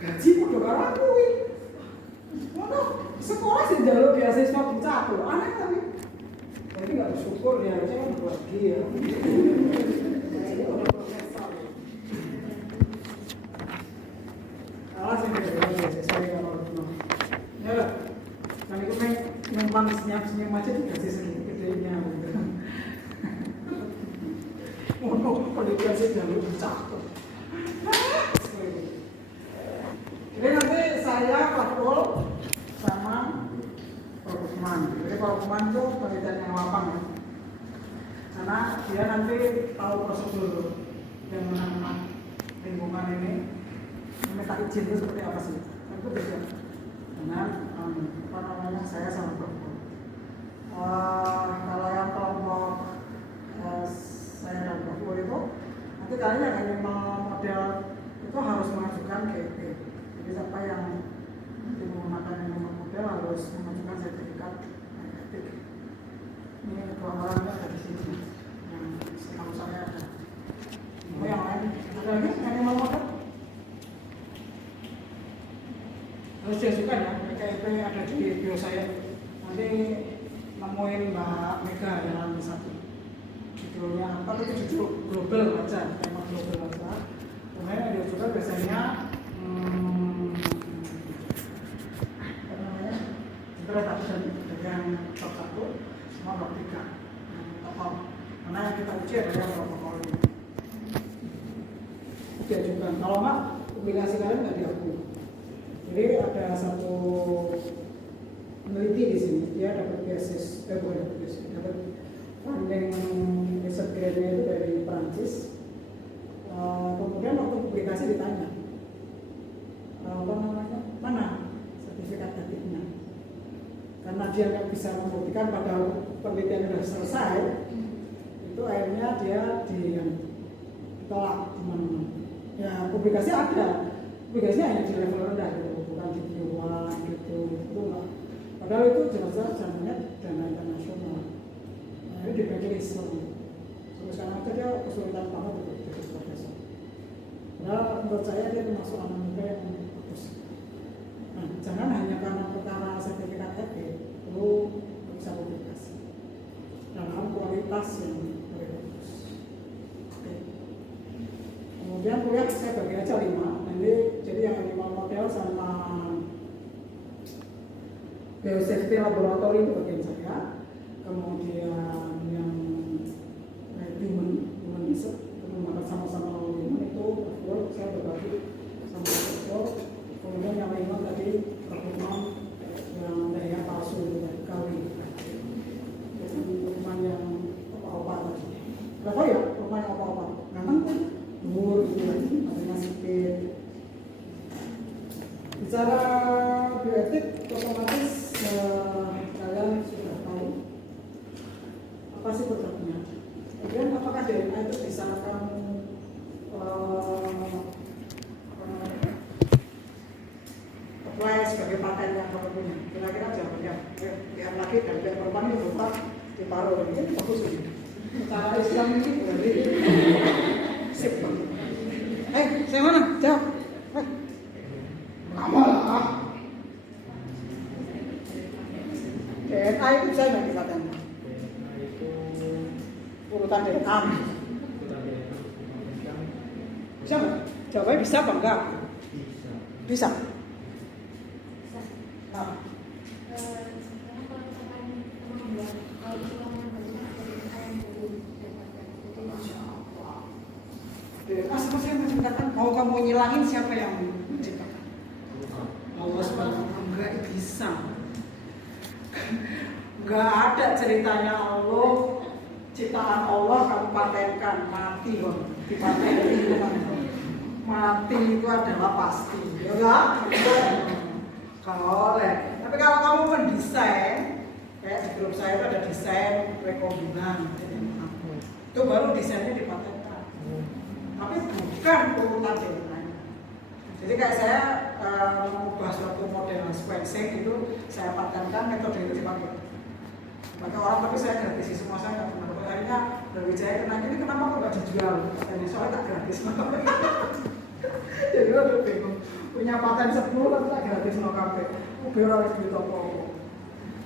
Gaji kudu karo aku kuwi. Ngono, sekolah sing njaluk beasiswa bocah lho, aneh tapi. Jadi enggak bersyukur ya, saya kan bahagia. Jadi udah profesor. Kalah sih beasiswa kalau ngono. Ya lah. Kan iku numpang senyum-senyum aja gaji segitu gedenya. Ngono pendidikan sing njaluk bocah. Jadi nanti saya patrol sama Pak Lukman. Jadi Pak Lukman itu penelitian yang lapang ya. Karena dia nanti tahu prosedur yang menanam lingkungan ini. Meminta izin itu seperti apa sih? Itu beda dengan apa namanya saya sama Pak Lukman. Kalau yang kelompok saya dan Pak Lukman itu nanti kalian yang animal model itu harus mengajukan KP. Jadi siapa yang nanti menggunakan animal model harus mengajukan sertifikat etik. Ini dua orangnya ada di sini yang setahu saya ada. Oh yang lain ada lagi animal model? Harus diajukan ya. KP ada di bio saya. Nanti nemuin Mbak Mega dalam satu. Judulnya apa? Itu judul global aja, tema global aja. Kemudian yang diajukan biasanya interpretasi dari yang top 1 sama top 3 total. Karena yang kita uji adalah protokol ini. Diajukan. Kalau enggak, publikasi kalian nggak diakui. Jadi ada satu peneliti di sini, dia dapat beasiswa, dapat funding research grant-nya itu dari Prancis. Kemudian waktu publikasi ditanya, apa namanya, mana sertifikat etiknya? Karena dia nggak bisa membuktikan padahal penelitian sudah selesai, itu akhirnya dia ditolak di mana-mana. Ya publikasi ada, publikasinya hanya di level rendah gitu, bukan di Q1 gitu, itu enggak. Padahal itu jelas-jelas dananya dana internasional. Nah ini di blacklist sampai sekarang aja dia kesulitan banget untuk jadi profesor. Padahal menurut saya dia termasuk anak muda yang bagus. Nah, jangan hanya karena perkara sertifikat etik perlu bisa publikasi dalam kualitas yang lebih bagus. Oke. Kemudian kuliah saya bagi aja 5. Nanti jadi yang animal model sama biosafety laboratory itu bagian saya. Kemudian yang human research menggunakan sama-sama human itu saya berbagi sama dokter. Kemudian yang lainnya tadi pertemuan yang daya palsu dari kawin, pertemuan yang apa-apa tadi. Berapa ya pertemuan yang apa-apa? Memang kan umur gitu adanya sakit. Bicara bioetik otomatis kalian sudah tahu apa sih produknya. Kemudian apakah DNA itu bisa kamu apply sebagai paten yang kamu punya? Kira-kira jawabannya lihat lagi dan lihat perempuan ini lupa diparuh ini bagus ini. Cara Islam ini dari sip. Saya mana? Jawab. Lama lah. DNA itu bisa nggak dipaten? Urutan DNA. Bisa nggak? Jawabannya bisa apa enggak? Bisa. Nah. Apa yang menciptakan? Mau kamu ngilangin siapa yang menciptakan? Allah SWT. Enggak bisa. Enggak ada ceritanya Allah, ciptaan Allah kamu patenkan, mati loh, dipatenkan. Mati itu adalah pasti, ya enggak? Kalau boleh. Tapi kalau kamu mendesain, kayak di grup saya itu ada desain rekombinan, itu baru desainnya dipatenkan. Tapi bukan urutan DNA-nya. Jadi kayak saya mengubah suatu model sequencing itu saya patenkan, metode itu dipakai. Maka orang tapi saya gratisi semua, saya nggak pernah. Akhirnya dari saya kenapa ini kenapa kok nggak dijual? Katanya soalnya tak gratis. Jadi udah bingung. Punya paten 10 tapi tak gratis no kafe. Biar harus duit apa?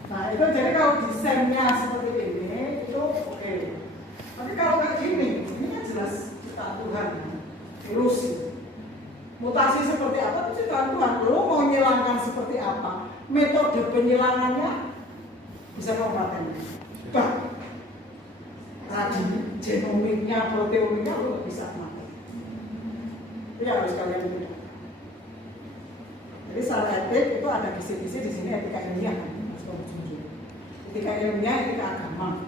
Nah itu jadi kalau desainnya seperti ini itu oke. Tapi kalau kayak gini, ini kan jelas ciptaan Tuhan, ilusi. Mutasi seperti apa itu ciptaan Tuhan. Lo mau menghilangkan seperti apa? Metode penyilangannya bisa kamu paten. Bah, tadi genomiknya, proteomiknya lo bisa paten. Itu yang harus kalian punya. Jadi secara etik itu ada kisi-kisi di sini etika ilmiah, harus kamu jujur. Etika ilmiah, etika agama.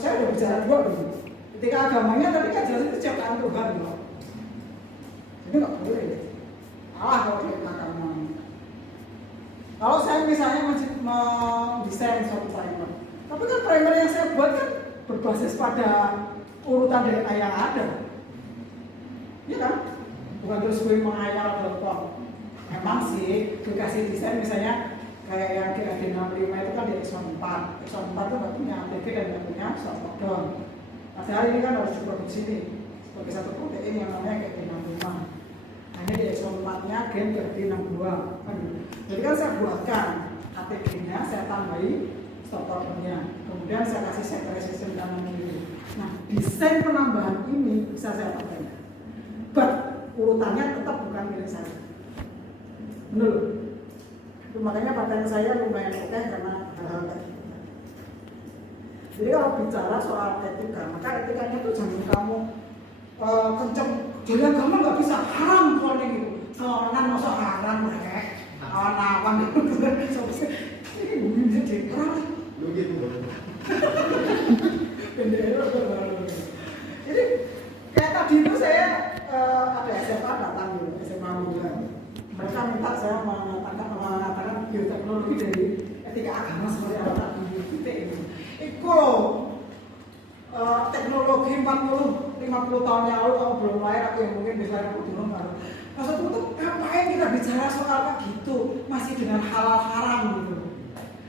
Saya udah bicara dua dulu. Etika agamanya tadi kan jelas itu ciptaan Tuhan loh. Ini nggak boleh. Allah kalau etika agama. Kalau saya misalnya mendesain suatu primer, tapi kan primer yang saya buat kan berbasis pada urutan DNA yang ada. Iya kan? Bukan terus gue menghayal contoh. Memang sih dikasih desain misalnya kayak yang GAD65 itu kan di exon 4. Exon 4 itu nggak punya ATG dan nggak punya short codon. Padahal ini kan harus diproduksi nih sebagai satu protein yang namanya GAD65. Hanya di exon 4-nya gen GAD62. Jadi kan saya buatkan ATG-nya, saya tambahi stop codonnya. Kemudian saya kasih separation kanan kiri. Nah, desain penambahan ini bisa saya pakai. Urutannya tetap bukan milik saya. Benar. Makanya paten saya lumayan oke karena hal-hal kayak gitu. Jadi kalau bicara soal etika, maka etikanya itu jangan kamu kenceng. Jadi agama nggak bisa haram kalau gitu. Soalan masa haram mereka, awan-awan gitu. Ini bumi jadi perang. Lu gitu. Bendera baru. Jadi kayak tadi itu saya ada SMA datang dulu, SMA muda. Mereka minta saya mengatakan bioteknologi dari etika agama seperti apa tadi itu. Iko teknologi 40-50 tahun yang lalu kamu belum lahir, aku yang mungkin bisa dulu baru. Maksudku tuh ngapain kita bicara soal kayak gitu, masih dengan halal haram gitu.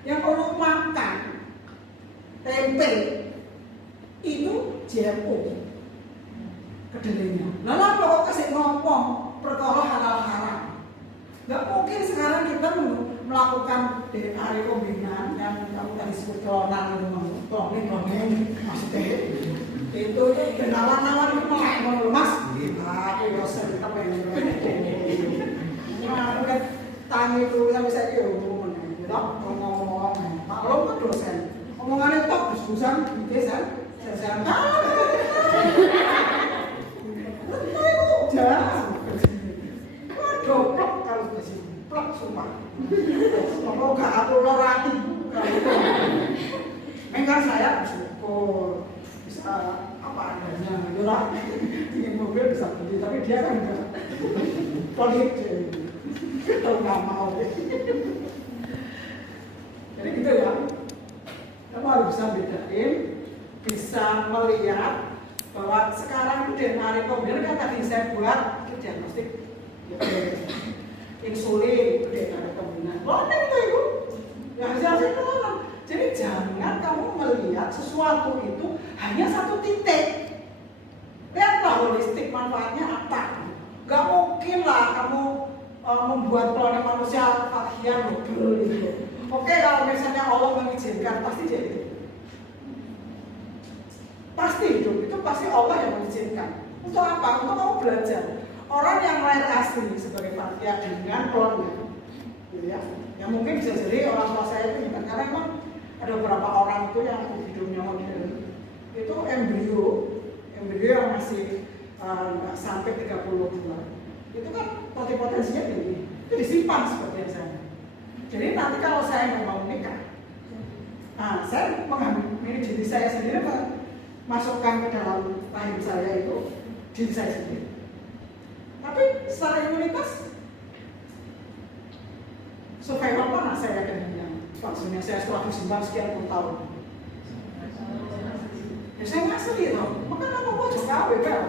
Yang perlu makan tempe itu GMO. Kedelainya. Lalu kok kasih ngomong perkara halal haram. Nggak mungkin sekarang kita melakukan DNA rekombinan yang kamu tadi sebut klonan itu kloning maksudnya itu kenalan-nalan itu mau mas aku dosen kita pengen nah kan tani itu yang bisa ngomong maklum kan dosen omongannya tok diskusan biasa saya jangan doplok kalau kasih plak sumpah kalau gak aku lorati enggak saya bersyukur bisa apa adanya yura ingin mobil bisa beli tapi dia kan enggak politik kalau nggak mau jadi gitu ya kamu harus bisa bedain bisa melihat bahwa sekarang itu DNA rekombinan kan tadi saya buat itu diagnostik insulin itu DNA rekombinan kloning itu ibu ya hasil kloning. Jadi jangan kamu melihat sesuatu itu hanya satu titik. Lihatlah holistik manfaatnya apa. Gak mungkin lah kamu membuat kloning manusia bagian modul gitu. Oke kalau misalnya Allah mengizinkan pasti jadi itu. Pasti itu pasti Allah yang mengizinkan. Untuk apa? Untuk kamu belajar. Orang yang lahir asli sebagai Fathia dengan klonnya, gitu ya. Yang mungkin bisa jadi orang tua saya itu bukan karena memang ada beberapa orang itu yang hidupnya modern itu embrio yang masih nggak sampai 30 bulan itu kan potensinya tinggi itu disimpan seperti yang saya. Jadi nanti kalau saya mau menikah, nah saya mengambil diri saya sendiri masukkan ke dalam rahim saya itu diri saya sendiri. Tapi secara imunitas survival mana saya akan bilang vaksinnya saya setelah disimpan sekian puluh tahun. Ya saya nggak sedih loh, makanya mau bocor KW kan?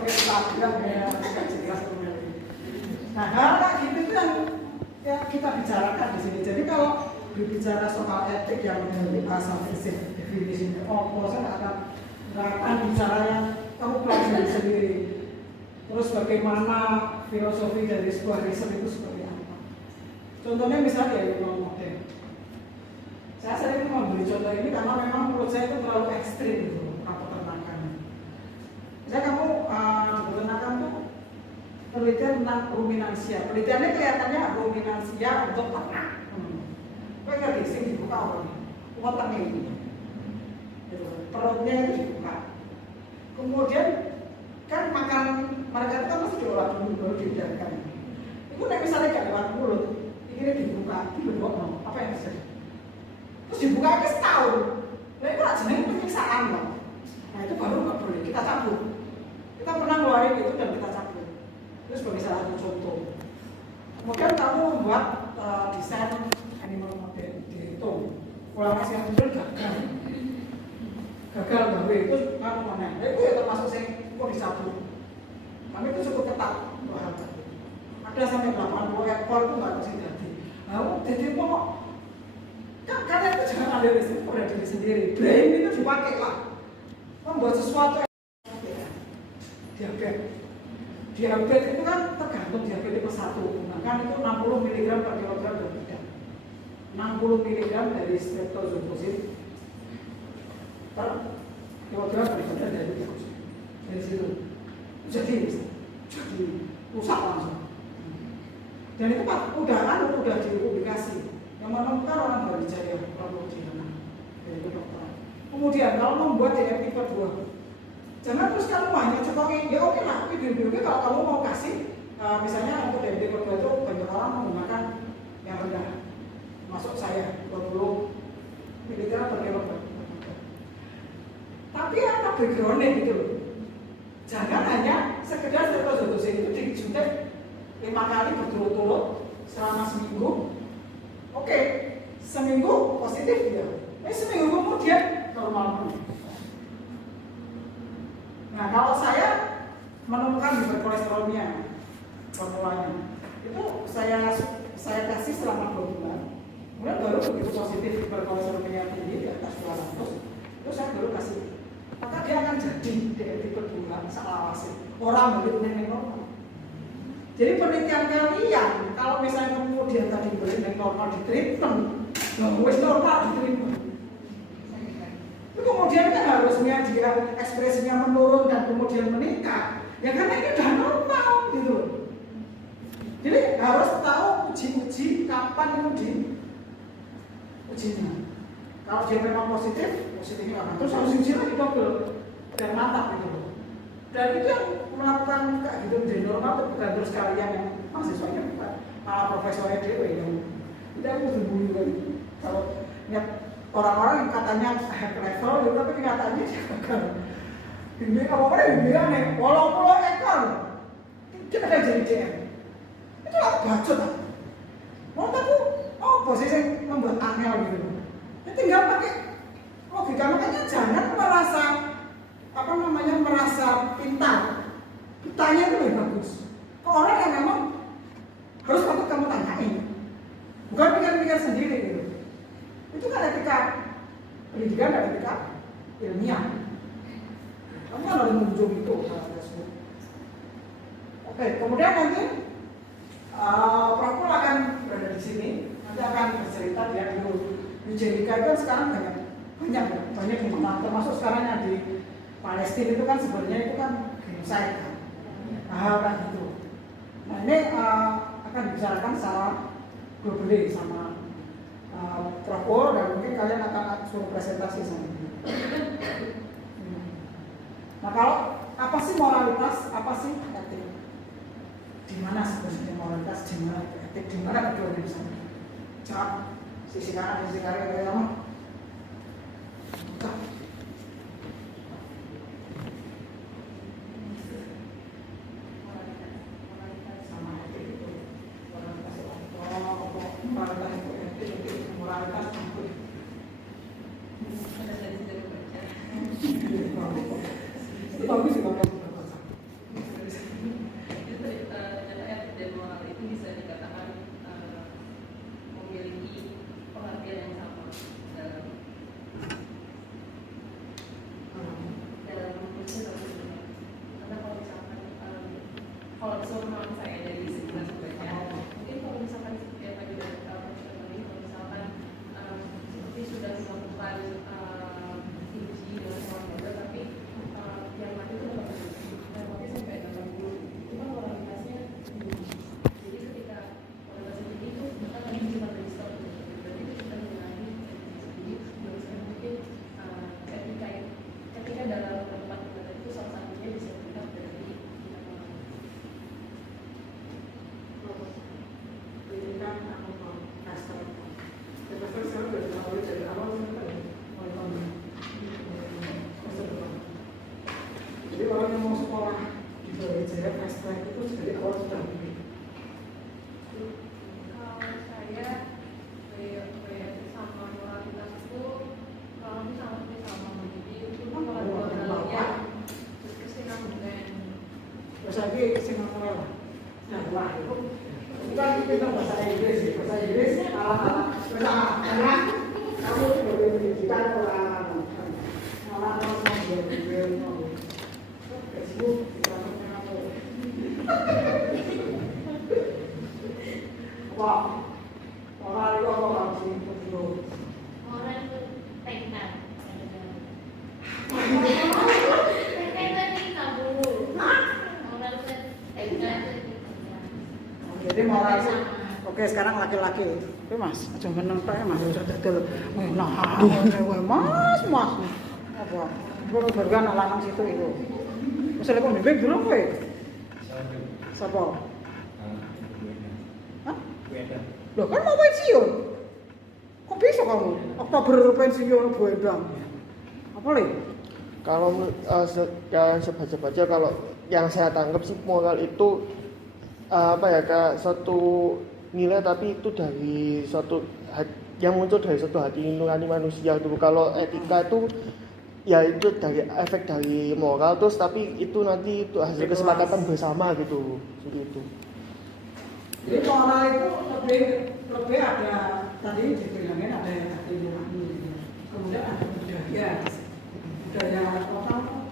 pakai tabrak ya, jelas kemudian. Nah, hal kayak gitu itu yang kita bicarakan di sini. Jadi kalau berbicara soal etik yang menjadi asal definisinya, saya nggak akan bicara yang kamu pelajari sendiri. Terus bagaimana filosofi dari sebuah riset itu seperti apa? Contohnya misalnya ya model. Saya sering memberi contoh ini karena memang menurut saya itu terlalu ekstrim gitu, peternakan. Misalnya kamu di peternakan tuh penelitian tentang ruminansia. Penelitiannya kelihatannya ruminansia untuk ternak. Kau ngerti sih dibuka orang, otaknya ini, perutnya itu dibuka. Kemudian kan makan mereka itu kan mesti diolah dulu baru dihidangkan. Itu misalnya gak lewat mulut, ini dibuka, dibuka apa yang terjadi? Terus dibuka aja setahun. Nah itu jenis penyiksaan loh. Nah itu baru nggak boleh kita cabut. Kita pernah ngeluarin itu dan kita cabut. Itu sebagai salah satu contoh. Kemudian kamu membuat desain animal model dihitung. Pola masih yang muncul gagal gawe itu kamu mana? Nah itu ya termasuk saya mau disabut. Kami itu cukup ketat untuk hal itu. Ada sampai 80 ekor itu nggak bisa jadi. Nah, jadi mau kan karena itu jangan ada risiko pada diri sendiri. Brain itu dipakai lah. Membuat sesuatu yang diabetes itu kan tergantung diabetes tipe 1. Nah, kan itu 60 mg per kilogram berbeda. 60 mg dari streptozoosis per kilogram berbeda dari tikus. Dari situ jadi rusak langsung. Dan itu udah dipublikasi. Yang menemukan orang Brawijaya Pramodina dari kedokteran. Kemudian kalau membuat DM tipe 2, jangan terus kamu hanya cekokin, ya oke lah, video-video kalau kamu mau kasih, misalnya untuk DM tipe 2 itu banyak orang menggunakan yang rendah, masuk saya 20 mg per kilogram. Tapi apa backgroundnya gitu loh? Jangan hanya sekedar streptozoosis itu disuntik 5 kali berturut-turut selama seminggu. Oke, seminggu positif ya. Seminggu kemudian normal. Nah, kalau saya menemukan hiperkolesterolnya, formulanya, itu saya kasih selama 2 bulan. Kemudian baru begitu positif hiperkolesterolnya tinggi di atas 200, itu saya baru kasih. Maka dia akan jadi DM tipe 2 selawase. Orang beli normal. Jadi penelitian kalian, kalau misalnya kemudian tadi beli normal di treatment, wis normal di treatment. Itu kemudian kan harusnya dia ekspresinya menurun dan kemudian meningkat. Ya karena ini udah normal gitu. Jadi harus tahu uji-uji kapan itu ujinya. Kalau dia memang positifnya apa? Terus harus uji lagi double dan mantap gitu. Dan itu yang melakukan kayak gitu menjadi normal bukan terus kalian yang mahasiswanya bukan malah profesornya dewe yang tidak berbunyi kan. Kalau lihat orang-orang yang katanya high level itu tapi kenyataannya dia gagal. Ini apa-apa ini aneh, 80 ekor kita ada jadi DM. Itu lah bacot lah. Mau aku posisi membuat angel gitu. Ya tinggal pakai logika, makanya jangan merasa pintar. Tanya itu lebih bagus. Ke orang yang memang harus patut kamu tanyain, bukan pikir-pikir sendiri gitu. Itu kan etika pendidikan dan etika ilmiah. Kamu kan harus menunjuk itu. Oke, kemudian nanti Prakul akan berada di sini. Nanti akan bercerita dia di Eugenika itu sekarang banyak di mana, termasuk sekarang yang di Palestina itu kan sebenarnya itu kan genocide kan. Kan gitu. Nah ini akan dibicarakan secara globally sama Prakul dan mungkin kalian akan suruh presentasi sama dia. Nah kalau apa sih moralitas, apa sih etik? Di mana sebenarnya moralitas, di mana etik, di mana keduanya bisa? Jawab sisi kanan, sisi kiri, kayak kamu. konsum saya dari sekitar sebagainya. Mungkin kalau misalkan setiap pagi dari kalau misalkan seperti sudah melakukan uji dengan keluarga, tapi yang mati itu dapat yang mati sampai 80, cuma kualitasnya jadi ketika kualitasnya tinggi itu kita tadi cuma dari stop, berarti kita mengurangi jadi mungkin ketika dalam tempat ibadah itu salah satunya bisa kita dari jadi orang yang mau sekolah di Brawijaya fast track itu dari awal sudah begini. kalau saya sama moralitas itu kalau sama jadi itu moralnya terus kesenang dengan Terus lagi singa moral. Nah, wah itu bukan kita bahasa Inggris, bahasa Inggris ala-ala karena kamu sebagai pendidikan orang Facebook kita apa orang itu apa orang sih itu Orang itu teknan. jadi moral itu oke sekarang laki-laki itu mas aja menang pak mas usah dodol nah mas apa baru anak lanang situ itu misalnya pembimbing dulu kowe siapa hah loh kan mau pensiun kok bisa kamu Oktober pensiun Bu Endang apa lagi kalau yang saya baca-baca kalau yang saya tangkap sih moral itu kayak suatu nilai tapi itu dari suatu yang muncul dari suatu hati nurani manusia dulu. Kalau etika itu ya itu dari efek dari moral terus tapi itu nanti itu hasil kesepakatan bersama gitu seperti itu. Jadi moral itu lebih ada tadi dibilangin ada yang hati nurani kemudian ada budaya lokal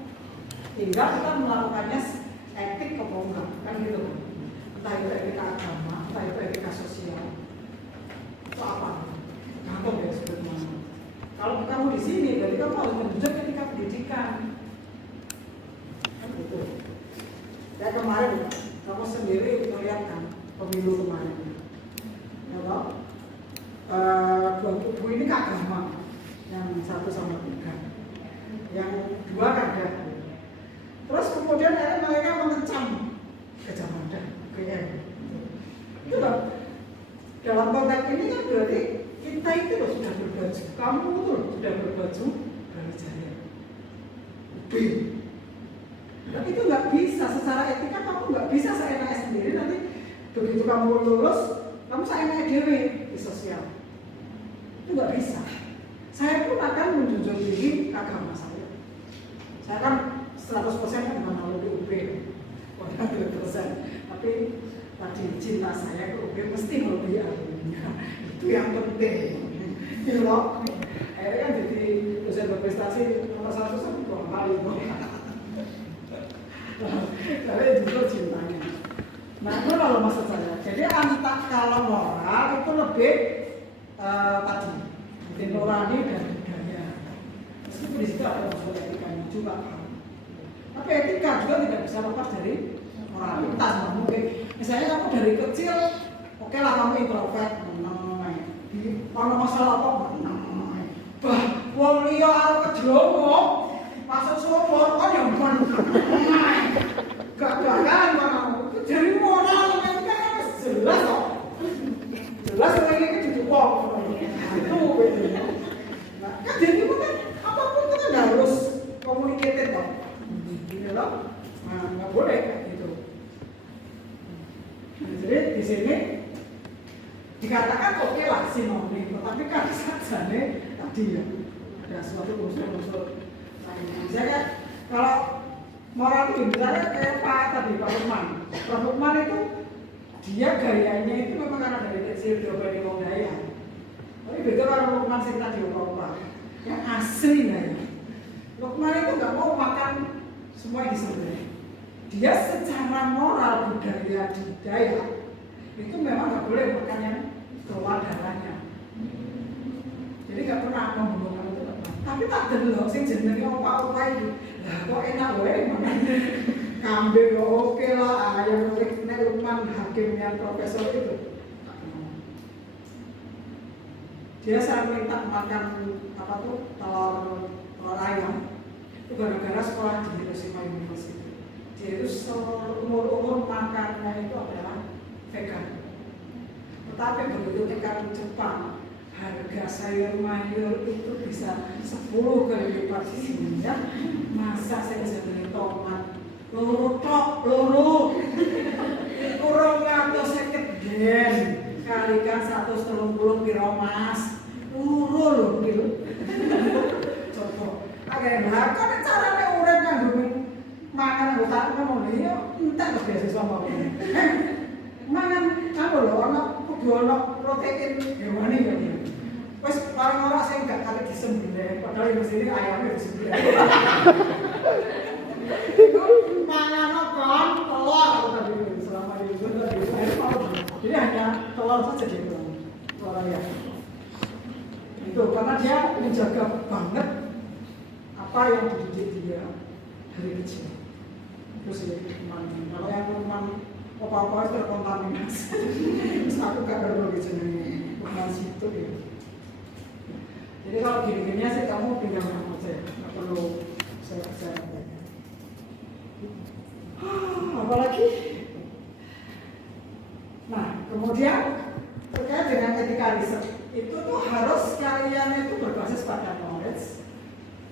hingga kita melakukannya etik atau enggak kan gitu entah itu etika agama entah itu etika sosial itu apa gantung ya sebenarnya kalau kamu di sini berarti kamu harus menunjuk etika pendidikan kan gitu ya kemarin kamu sendiri melihat kan pemilu kemarin ya toh dua kubu ini agama yang 1 sama 3 yang 2 kada. Terus kemudian mereka mengecam Gajah Mada, GM. Itu loh. Dalam konteks ini kan berarti kita itu loh sudah berbaju, kamu itu loh sudah berbaju Brawijaya. Bin. Tapi itu nggak bisa secara etika kamu nggak bisa seenaknya sendiri nanti begitu kamu lulus kamu seenaknya dewe di sosial. Itu nggak bisa. Saya pun akan menjunjung tinggi agama saya. Saya kan 100% kan bukan lalu di UB, bukan 100%. Tapi tadi cinta saya ke UB mesti lebih alumni. Itu yang penting. Gitu loh. Akhirnya kan jadi dosen berprestasi nomor 1 sampai 2 kali itu. Tapi justru cintanya. Nah itu kalau maksud saya. Jadi kalau moral itu lebih tadi. Nurani dan budaya. Meskipun di situ ada unsur etikanya juga. Tapi etika juga tidak bisa lepas dari moralitas. Mungkin misalnya kamu dari kecil, oke lah kamu introvert, kalau masalah apa, bah, wong liya arep kejowo, masuk sumur, kan yang gak kan kamu. Jadi moral etika kan jelas kok. Jelas orang ini didukung. Itu bedanya. Nah, kan jadi kan apapun itu kan harus communicated dong. Gini loh. Nah, nggak boleh kayak gitu. Nah, jadi di sini dikatakan oke lah sinonim, tapi kan sajane tadi ya ada suatu unsur-unsur lain. Misalnya kalau moral itu misalnya kayak Pak Lukman. Pak Lukman itu dia gayanya itu memang karena dari kecil diobati wong Dayak. Tapi beda kalau Lukman sing tadi apa yang asli nih. Lukman itu nggak mau makan semua yang disembelih. dia secara moral budaya itu memang nggak boleh makan yang keluar darahnya. Jadi nggak pernah membunuh kamu itu. Tapi tak delok sing jenenge opa-opa itu. Lah kok enak wae makan kambing oke lah, ayam nek Lukman Hakim yang profesor itu. Dia saya minta makan apa tuh telur ayam itu gara-gara sekolah di Hiroshima University. Dia itu seumur makannya itu adalah vegan. Tetapi begitu tekan Jepang, harga sayur mayur itu bisa 10 kali lipat sehingga masa saya jadi tomat loro kurang ngatos 50 den kalikan 130 piro mas loro lho gitu. Coba agak kok carane urip kanggo mangan anggota ngono ya entek kok beasiswa mau. Mangan apa lho ana kudu ana protein hewani ya. Wes paling ora sing gak kali disembelih padahal di sini ayamnya disembelih. Mangan kon telur tadi selama di jadi hanya telur saja gitu telur ayam itu karena dia menjaga banget apa yang dididik dia dari kecil itu sih kalau yang teman apa-apa terkontaminasi terus aku gak perlu jenenge bukan situ gitu. Jadi kalau gini-gini sih kamu tinggal makan aja gak perlu saya apalagi. Nah, kemudian terkait dengan etika riset itu tuh harus kalian itu berbasis pada knowledge,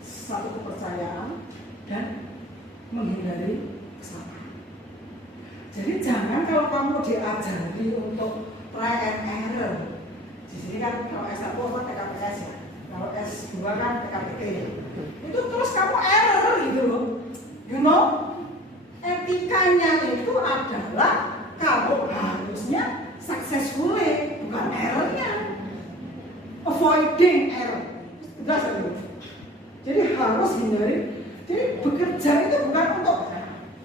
satu kepercayaan dan menghindari kesalahan. Jadi jangan kalau kamu diajari untuk try and error. Di sini kan kalau S1 kan TKPS ya, kalau S2 kan TKPT. Itu terus kamu error gitu loh, you know? Etikanya itu adalah kamu harusnya successfully, bukan errornya. Avoiding error. Udah saya. Jadi harus hindari. Jadi bekerja itu bukan untuk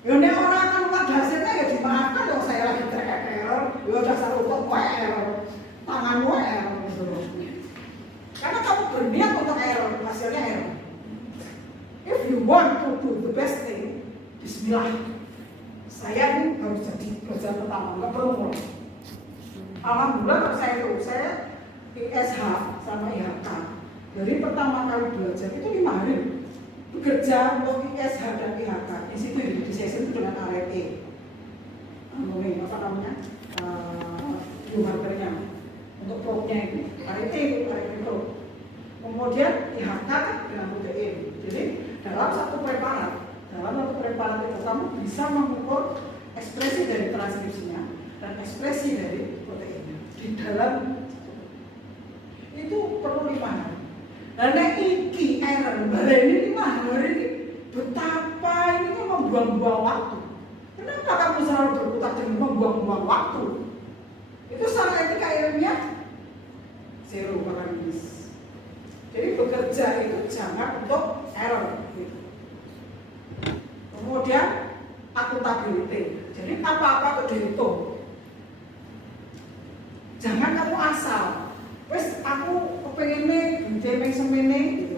ya orang akan lupa hasilnya ya dimaafkan dong saya lagi track error. Ya dasar untuk error. Tanganmu error gitu loh. Karena kamu berniat untuk error, hasilnya error. If you want to do the best thing, bismillah. Saya ini harus jadi pelajar pertama, nggak perlu mulai. Alhamdulillah kalau saya ISH sama IHK. Dari pertama kali belajar itu 5 hari. Bekerja untuk ISH dan IHK. Di situ di sesi itu dengan RFE. Apa namanya? Humarbernya. Untuk pro-nya itu. RFE itu. Kemudian IHK kan dengan protein. Jadi dalam satu preparat itu kamu bisa mengukur ekspresi dari transkripsinya dan ekspresi dari proteinnya di dalam itu perlu 5 hari. Dan iki error ini 5 hari ini betapa ini membuang-buang waktu. Kenapa kamu selalu berkutat dengan membuang-buang waktu? Itu secara etika ilmiah zero bahkan bis. Jadi bekerja itu jangan untuk error gitu. Kemudian akuntabilitas. Jadi apa-apa itu dihitung. Jangan kamu asal. Wes aku kepengine demeng semene gitu.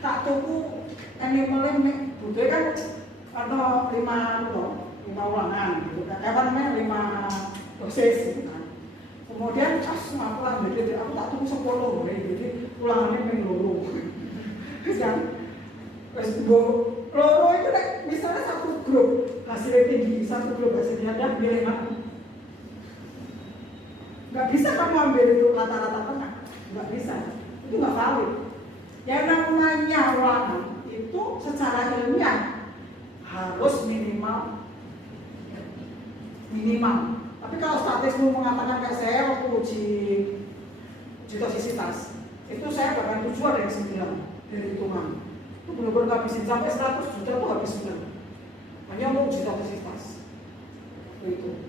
Tak tuku animal nek budhe kan ana 5 ulangan gitu. Apa namanya 5 dosis gitu kan. Kemudian pas aku lah jadi aku tak tuku 10 jadi ulangannya ping 2. Wis kan wis loro itu misalnya satu grup hasilnya tinggi, satu grup hasilnya rendah, pilih mana? Nggak bisa kamu ambil itu rata-rata tengah, nggak bisa, itu nggak valid. Yang namanya ulangan itu secara ilmiah harus minimal. Tapi kalau statistikmu mengatakan kayak saya waktu uji tosisitas, itu saya bahkan 7 ada yang 9 dari hitungan. Itu benar-benar ngabisin sampai 100 juta itu habis benar. Hanya untuk uji tosisitas. Itu.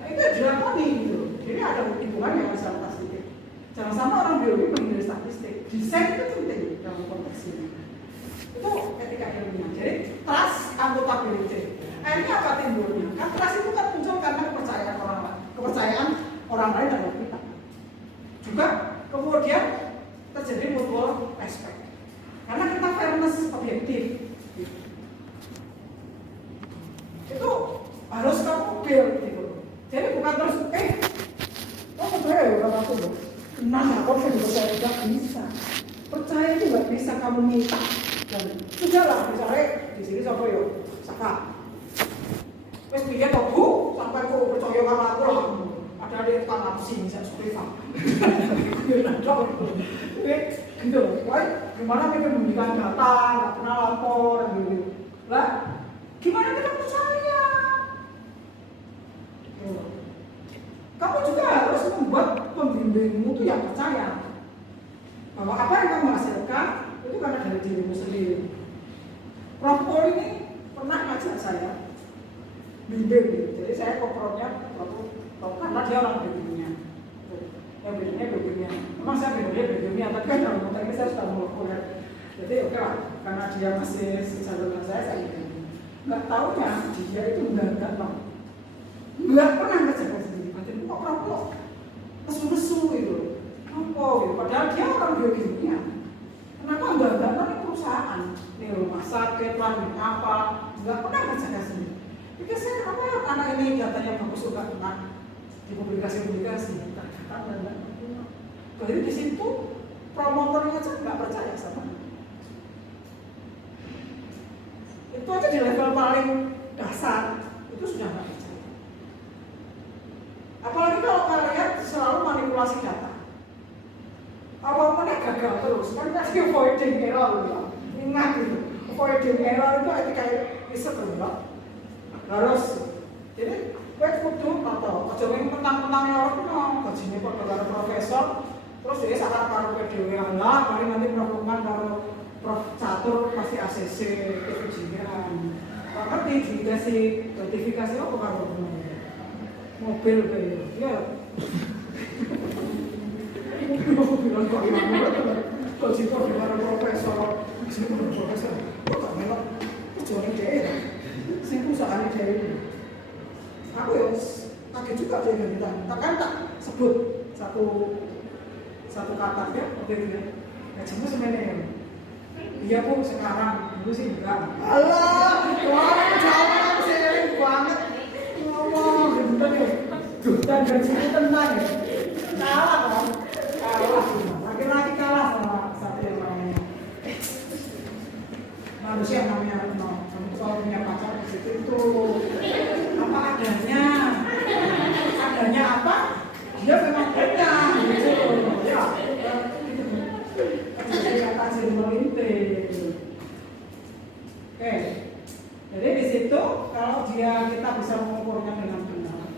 Nah itu dilakoni gitu. Jadi ada hitungan yang masalah statistik. Jangan sampai orang biologi menghindari statistik. Desain itu penting dalam konteks ini. Itu etika ilmiah. Jadi trust, akuntabilitas. sudah lah, misalnya di sini siapa ya? Saka. Wes piye to Bu? Sampai kok percaya karo aku lah. Padahal dia tukang nafsi bisa Sulaiman. Gitu. Wah, gimana kita memberikan data, nggak pernah lapor gitu. Lah, gimana kita percaya? Kamu juga harus membuat pembimbingmu itu yang percaya bahwa apa yang kamu hasilkan itu karena dari dirimu sendiri. Prof Paul ini pernah ngajak saya bimbing gitu. Jadi saya kopronya karena dia orang bimbingnya. Yang bimbingnya. Memang saya bimbingnya, tapi kan dalam konteks ini saya sudah molekuler. Jadi oke lah, karena dia masih sejalan dengan saya bimbing. Nggak taunya dia itu enggak pernah ngajak sendiri. Berarti kok Prof kok kesu-kesu gitu. Apa gitu? Padahal dia orang biokimia. Kenapa enggak nih perusahaan? Nih rumah sakit, ini apa? Enggak pernah ngajak sendiri. Pikir saya kenapa anak ini datanya bagus juga pernah di publikasi. Jadi di situ promotornya aja nggak percaya sama. Itu aja di level paling dasar itu sudah nggak percaya. Apalagi kalau kalian selalu manipulasi data. Awalnya gagal terus, kan pasti avoiding error ya. Ingat itu, avoiding error itu etika riset loh. Harus, jadi wes kudu atau aja yang mentang-mentang orang itu gajinya karo profesor, terus dia sakar karo PDW lah, paling nanti Prof Lukman karo Prof Catur pasti ACC kebijikan. Gak ngerti dikasih sertifikasi apa karo mobil kayak ya. Bilang kok gimana? Kalau si Prof karo profesor, kok gak melok? Kecuali dia. Si perusahaan dia aku ya kaget juga dia ganti kan tak sebut satu kata ya oke gitu gajimu sebenarnya iya Bu sekarang dulu sih enggak alah wah jawab sering banget ngomong gitu dan gajimu tenang ya kalah kan laki-laki kalah sama satu yang lainnya manusia namanya soal punya pacar di situ itu apa adanya apa dia memang punya gitu ya kata hasil melintir. Oke, jadi di situ kalau kita bisa mengukurnya dengan benar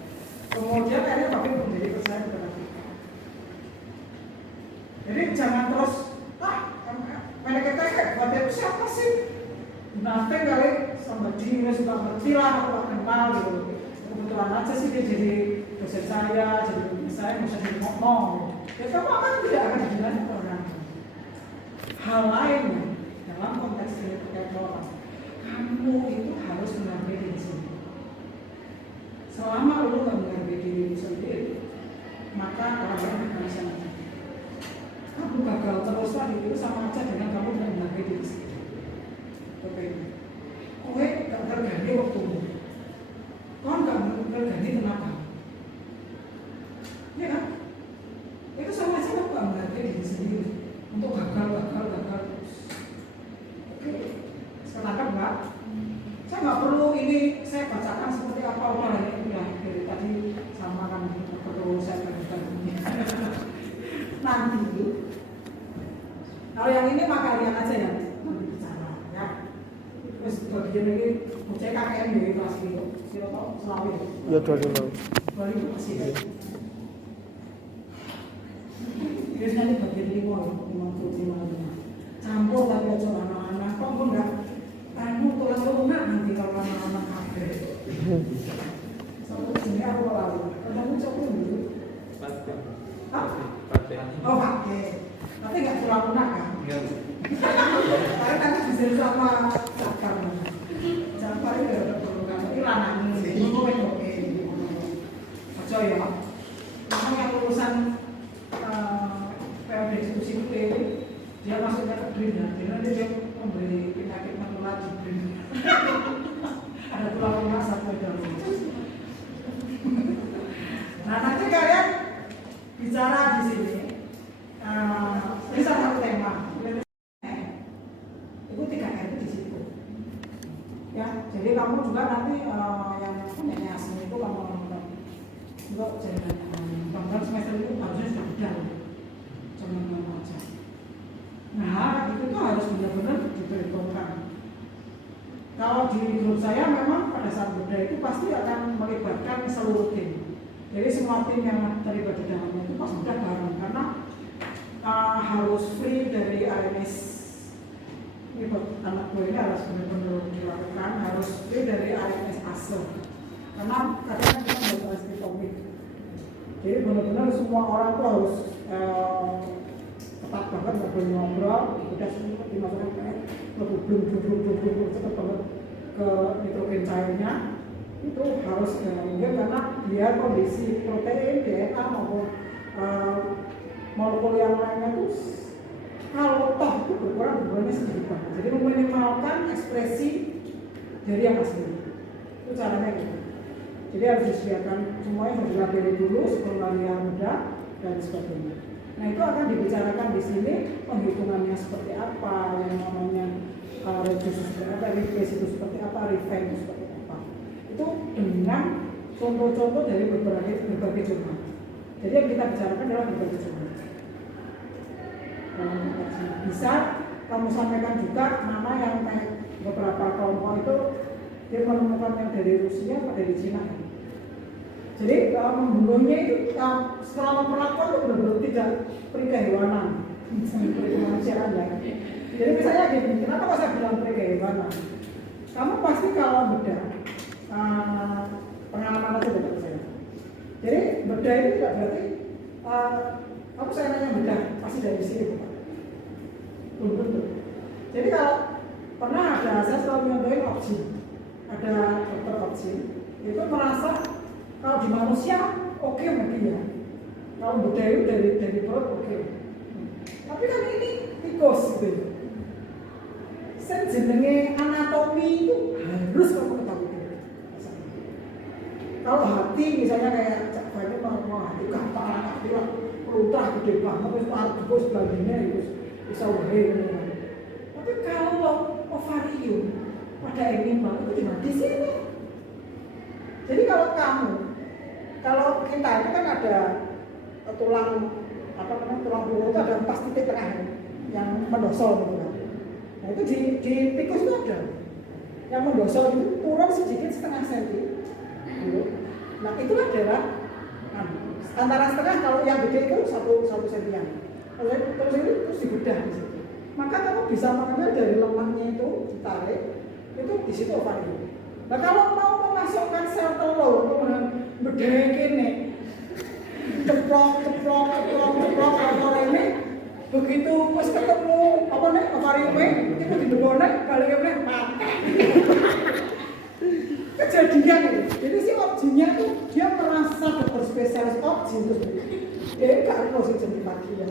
kemudian akhirnya tapi menjadi percaya kepada kita. Jadi jangan terus mereka hebat siapa sih nanti kali somebody suka ngerti lah aku gak kenal gitu. Kebetulan aja sih dia jadi dosen saya, jadi saya bisa jadi ngomong ya kamu akan tidak akan dibilang orang. Hal lain dalam konteks ini terkait orang, kamu itu harus menghargai diri sendiri. Selama lu gak menghargai diri sendiri, maka orang lain akan bisa menghargai. Kamu gagal terus lagi itu sama aja dengan kamu tidak menghargai diri sendiri. Oke, kowe gak tergani waktumu, kau gak tergani tenaga, ya kan? Itu sama aja kamu gak menghargai diri sendiri untuk gagal terus. Oke, sekarang enggak? Saya nggak perlu ini saya bacakan seperti apa ini udah dari tadi sama kan perlu saya bacakan nanti. Kalau yang ini maka kalian aja yang bicara ya. Terus bagian ini bocah KKN dari kelas gitu, siapa tahu selalu ya 25 masih ya. Terus nanti bagian ini mau campur tapi aja anak-anak kok enggak kamu tulang nanti kalau anak-anak kafe sampai sini aku lalu kamu coba dulu oh pakai tapi nggak tulang lunak kan tapi tadi bisa sama cakar cakar itu ada perlukan tapi lanang ini oke aja ya memang yang lulusan PLD diskusi itu dia masuknya ke BRIN ya, jadi nanti dia memberi penyakit menular di BRIN. Ada tulang lunak satu jalur. Nah nanti kalian bicara di sini, ini salah satu tema. Itu 3R itu di sini. Ya, jadi kamu juga nanti yang penyanyi asing itu kamu juga jangan bangga semester itu harusnya sudah beda, jangan main aja. Nah, itu tuh harus benar-benar diperhitungkan. Kalau di grup saya memang pada saat beda itu pasti akan melibatkan seluruh tim. Jadi semua tim yang terlibat di dalamnya itu pas udah bareng karena harus free dari RMS. Ini buat anak gue ini harus benar-benar dilakukan, harus free dari RMS ASE. Karena kadang kita nggak bahas di topik. Jadi benar-benar semua orang tuh harus ketat banget, nggak boleh ngobrol, udah semua dimasukkan ke belum cepet banget ke nitrogen cairnya. Itu harus mungkin karena biar kondisi protein, DNA maupun molekul yang lainnya itu kalau toh itu berkurangnya sedikit banget. Jadi meminimalkan ekspresi dari yang asli. Itu caranya gitu. Jadi harus disediakan semuanya harus dilabeli dulu sebelum larian mudah dan sebagainya. Nah itu akan dibicarakan di sini penghitungannya seperti apa, yang namanya reduce seperti apa, replace itu seperti apa, refine itu seperti apa. Itu dengan contoh-contoh dari berbagai jurnal. Jadi yang kita bicarakan adalah berbagai jurnal. Bisa kamu sampaikan juga nama yang kayak beberapa kelompok itu dia menemukan yang dari Rusia atau dari Cina. Jadi membunuhnya itu selama perlakuan itu benar-benar tidak peri kehewanan, peri kemanusiaan ya. Jadi misalnya gini, kenapa kok saya bilang peri kehewanan? Kamu pasti kalau bedah pengalaman aja dari saya. Jadi bedah itu tidak berarti aku saya nanya bedah pasti dari sini Pak. Belum tentu. Jadi kalau pernah ada saya selalu nyontohin opsi, ada dokter opsi itu merasa kalau di manusia oke mungkin ya, kalau bedah itu dari perut oke. Tapi kan ini tikus gitu. Jenenge anatomi itu harus kamu ketahui. Kalau hati misalnya kayak banyak mau hati gampang, hati lah perutah gede banget, terus argus sebagainya itu bisa wae. Tapi kalau ovarium pada animal itu cuma di sini. Jadi kalau kita itu kan ada tulang tulang punggung itu ada 4 titik tengah yang mendosol gitu kan. Nah itu di tikus itu ada yang mendosol itu turun sedikit setengah senti. Nah itu adalah antara setengah, kalau yang gede itu satu sentian. Terus itu terus dibedah di situ. Maka kamu bisa mengambil dari lemaknya itu ditarik, itu di situ ovarium. Nah kalau mau memasukkan sel telur untuk bedah ini, ceplok kalau ini, begitu pas ketemu apa nih ovariumnya itu didebone baliknya mati. Kejadian itu. Jadi si objinya tuh dia merasa dokter spesialis obji itu. Dia nggak harus jadi bagian.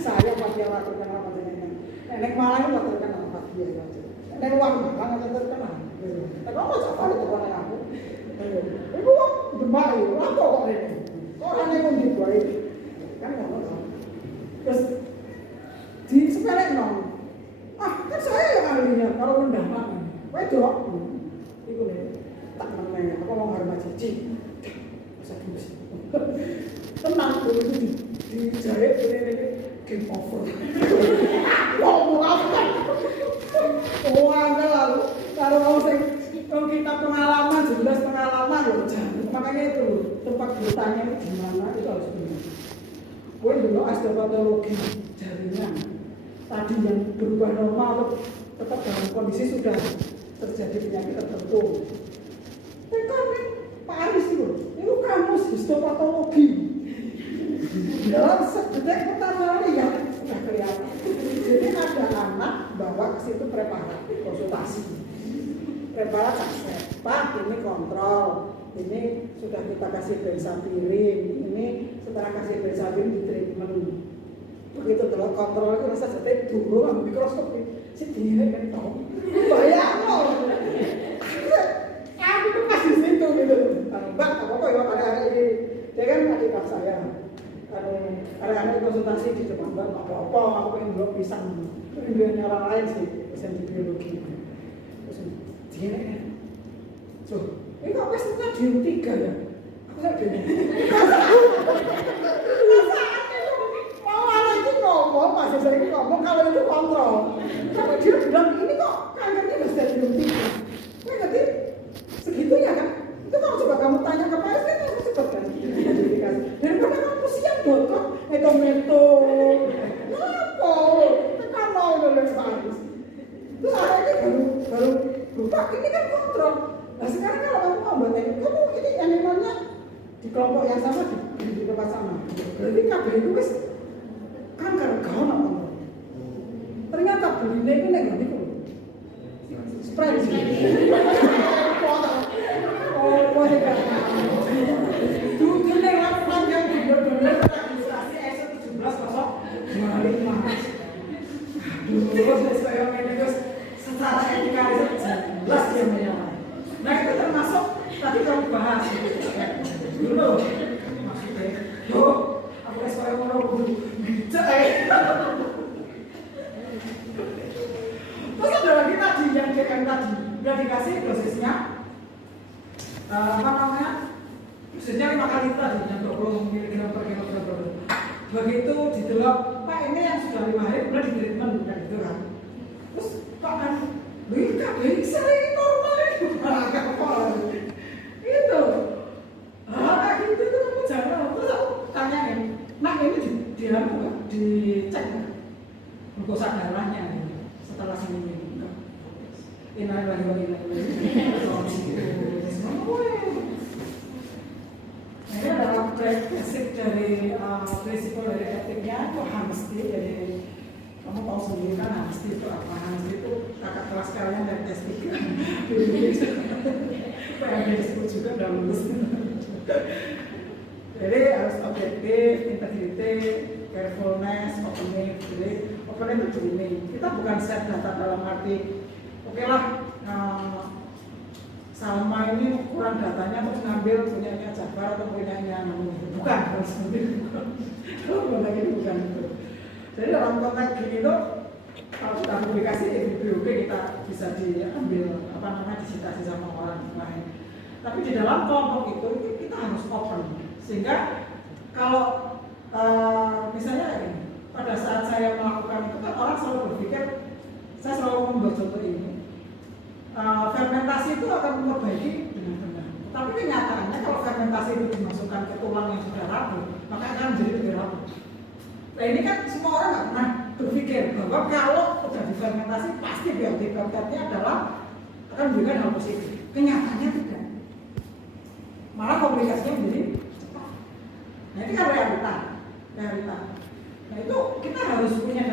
Saya bagian lakukan apa jenenge. Nek malah itu lakukan apa bagian aja. Nek uang malah terkenal. Tapi kamu coba itu orang aku. Ibu demak itu, apa kok ini? Kok aneh pun dibuat kan ngono. Terus di sepele nong. Kan saya yang ahlinya kalau mendapat. Wedok. Iku nih. Tak meneng, apa mau harga cici bisa terus tenang dulu itu dijahit ini game over mau apa lalu kalau kita pengalaman jelas pengalaman loh jangan makanya itu tempat bertanya itu gimana itu harus benar. Gue dulu osteopatologi jaringan tadi yang berubah normal tetap dalam kondisi sudah terjadi penyakit tertentu. Kan Pak Aris itu kamus histopatologi. Dalam sedetik pertama kali ya sudah kelihatan. Jadi ada anak bawa ke situ preparat konsultasi. Preparat akses. Pak ini kontrol. Ini sudah kita kasih benzapirin. Ini setelah kasih benzapirin di treatment. Begitu kalau kontrol itu rasa sedetik dulu ambil mikroskop. Si dia mentong. Bayang loh. Aku tuh masih situ gitu. Mbak, apa ya ada ini? Dia kan adik kelas saya. Ada konsultasi di depan Mbak, apa aku pengen blok pisang. Itu impiannya orang lain sih, dosen di biologi. Terus gini Tuh, ini kok pastinya Dium 3 ya? Aku nggak bingung. Mau anak itu ngomong, Mas Cesar ini ngomong, kalau itu kontrol. Sampai dia bilang, ini kok kankernya udah sudah Dium 3. Gue ngerti, segitunya kan? Itu kalau coba kamu tanya ke PS kan kamu cepet kan? Daripada kamu siap dokter, meto-meto. Kenapa? Tekan mau dulu bagus. Terus akhirnya baru lupa, ini kan kontrol. Nah sekarang kalau kamu mau buat kamu ini animalnya di kelompok yang sama, di tempat sama. Berarti kabel itu wis kanker kau nak kontrol. Ternyata belinya itu negatif. Spread sih. Oh, boleh kan? Dulu lewat panjang bener-bener registrasi S17.25. Terus saya medikus secara etika itu jelas dia menyalahi. Nah itu termasuk tadi kamu bahas dulu maksudnya, yo aku saya mau bijak terus ada lagi tadi yang DM tadi udah dikasih dosisnya apa namanya dosisnya 5 kali tadi yang 20 mg per kilogram. Begitu didelok, Pak ini yang sudah 5 hari udah di treatment kan gitu kan. Terus Pak kan, ini kabel saya ini normal itu itu kayak gitu itu kamu jangan. Terus aku tanyain, nah ini dicek nggak glukosa darahnya setelah seminggu enggak? Ini adalah basic dari prinsip dari etiknya itu Hamsti. Jadi kamu tahu sendiri kan Hamsti itu apa? Hamsti itu kakak kelas kalian dari S3. Yang disebut juga udah lulus. Jadi harus objektif, integritas, carefulness, openness. Jadi openness itu begini, kita bukan set data dalam arti oke lah Salma ini kurang datanya terus ngambil punyanya Jabar atau punyanya bukan seperti itu. Kalau konteks ini bukan itu. Jadi dalam konteks gini itu kalau kita publikasi BOP kita bisa diambil apa namanya disitasi sama orang lain. Tapi di dalam kelompok itu kita harus open sehingga kalau misalnya ini pada saat saya melakukan itu kan orang selalu berpikir saya selalu membuat contoh ini. Fermentasi itu akan memperbaiki dengan benar. Tapi kenyataannya kalau fermentasi itu dimasukkan ke tulang yang sudah rapuh, maka akan menjadi lebih rapuh. Nah ini kan semua orang nggak pernah berpikir bahwa kalau sudah difermentasi pasti biotik-biotiknya adalah akan memberikan hal positif. Kenyataannya tidak. Malah komplikasinya menjadi cepat. Nah ini kan realita. Nah itu kita harus punya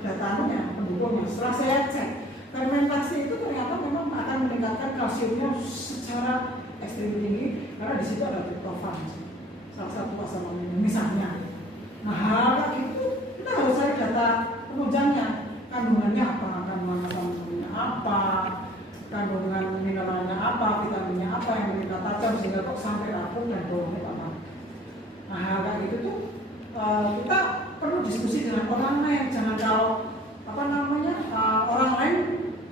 datanya, pendukungnya. Setelah saya cek, fermentasi itu ternyata memang akan meningkatkan kalsiumnya secara ekstrim tinggi karena di situ ada tryptofan, salah satu asam amino misalnya. Nah, gitu kita harus cari data penunjangnya, kandungannya apa, kandungan asam aminonya apa, kandungan mineralnya apa, vitaminnya apa yang meningkat tajam sehingga kok sampai rapuh dan bolongnya apa. Nah, kayak gitu tuh kita perlu diskusi dengan orang lain, jangan kalau apa namanya orang lain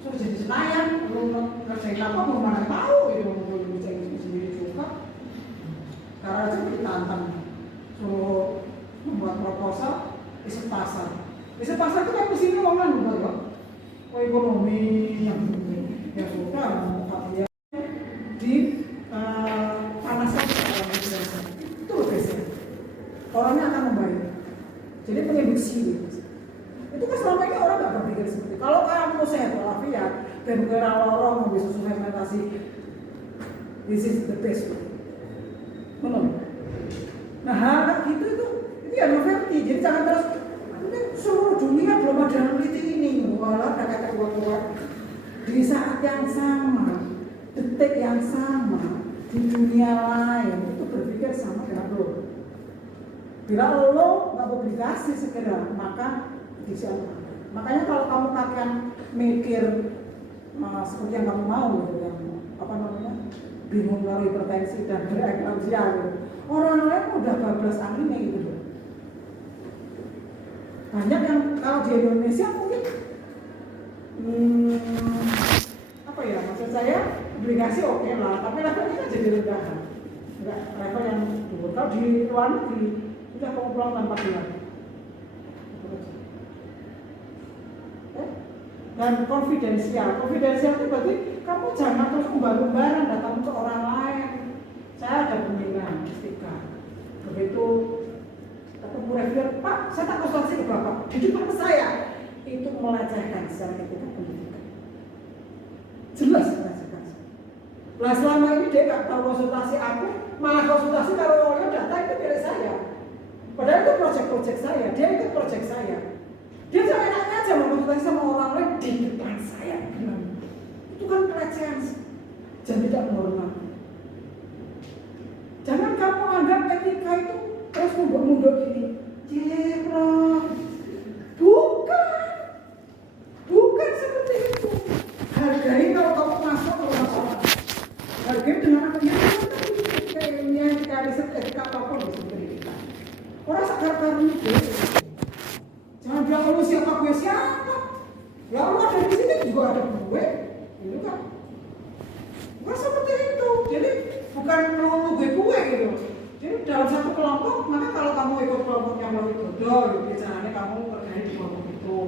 sudah jadi senayan, belum ngerjain apa, belum mana tahu itu belum bisa sendiri juga. Karena itu ditantang, suruh membuat proposal riset pasar. Riset pasar itu kan mesti ngomongin buat ekonomi yang ya sudah membuka dia di panaskan itu loh guys ya. Orangnya akan membayar. Jadi penginduksi gitu. Itu kan selama ini orang nggak berpikir seperti itu. Kalau kamu sehat walafiat dan berlorong mau bisa fermentasi, this is the best way. Benar. Nah hal gitu itu ya novelty. Jadi jangan terus seluruh dunia belum ada yang meneliti ini. Walau ada kata kuat-kuat di saat yang sama, detik yang sama di dunia lain itu berpikir sama dengan lo. Bila lo nggak publikasi segera, maka makanya kalau kamu kalian mikir seperti yang kamu mau gitu, yang apa namanya bingung melalui hipertensi dan bereklampsia gitu. Orang lain udah bablas anginnya gitu. Banyak yang kalau di Indonesia mungkin apa ya maksud saya publikasi oke lah, tapi levelnya kan jadi rendahan. Enggak level yang dulu. Kalau di luar negeri, udah kamu pulang tanpa gelar. Dan konfidensial itu berarti kamu jangan terus umbar-umbaran datang ke orang lain. Saya ada pembinaan ketika begitu ketemu reviewer, Pak, saya tak konsultasi ke Bapak di depan saya, itu melecehkan secara etika pendidikan, jelas melecehkan. Nah selama ini dia nggak tahu konsultasi aku, malah konsultasi kalau oleh data itu milik saya, padahal itu proyek saya, dia itu proyek saya. Dia seenaknya aja mau konsultasi sama orang lain di depan saya. Itu kan pelecehan dan tidak menghormati. Jangan kamu anggap etika itu terus mundur-mundur gini. Bro. Bukan seperti itu. Hargai kalau kamu masuk ke rumah orang. Hargai dengan akhlaknya. Kayaknya etika riset etika apapun di pendidikan. Orang sakar-karun itu. Jangan bilang lu siapa gue siapa. Lalu ada di sini juga ada gue, itu kan. Bukan seperti itu. Jadi bukan lu gue gitu. Jadi dalam satu kelompok, maka kalau kamu ikut kelompok yang lebih bodoh, biasanya kamu berada di kelompok itu.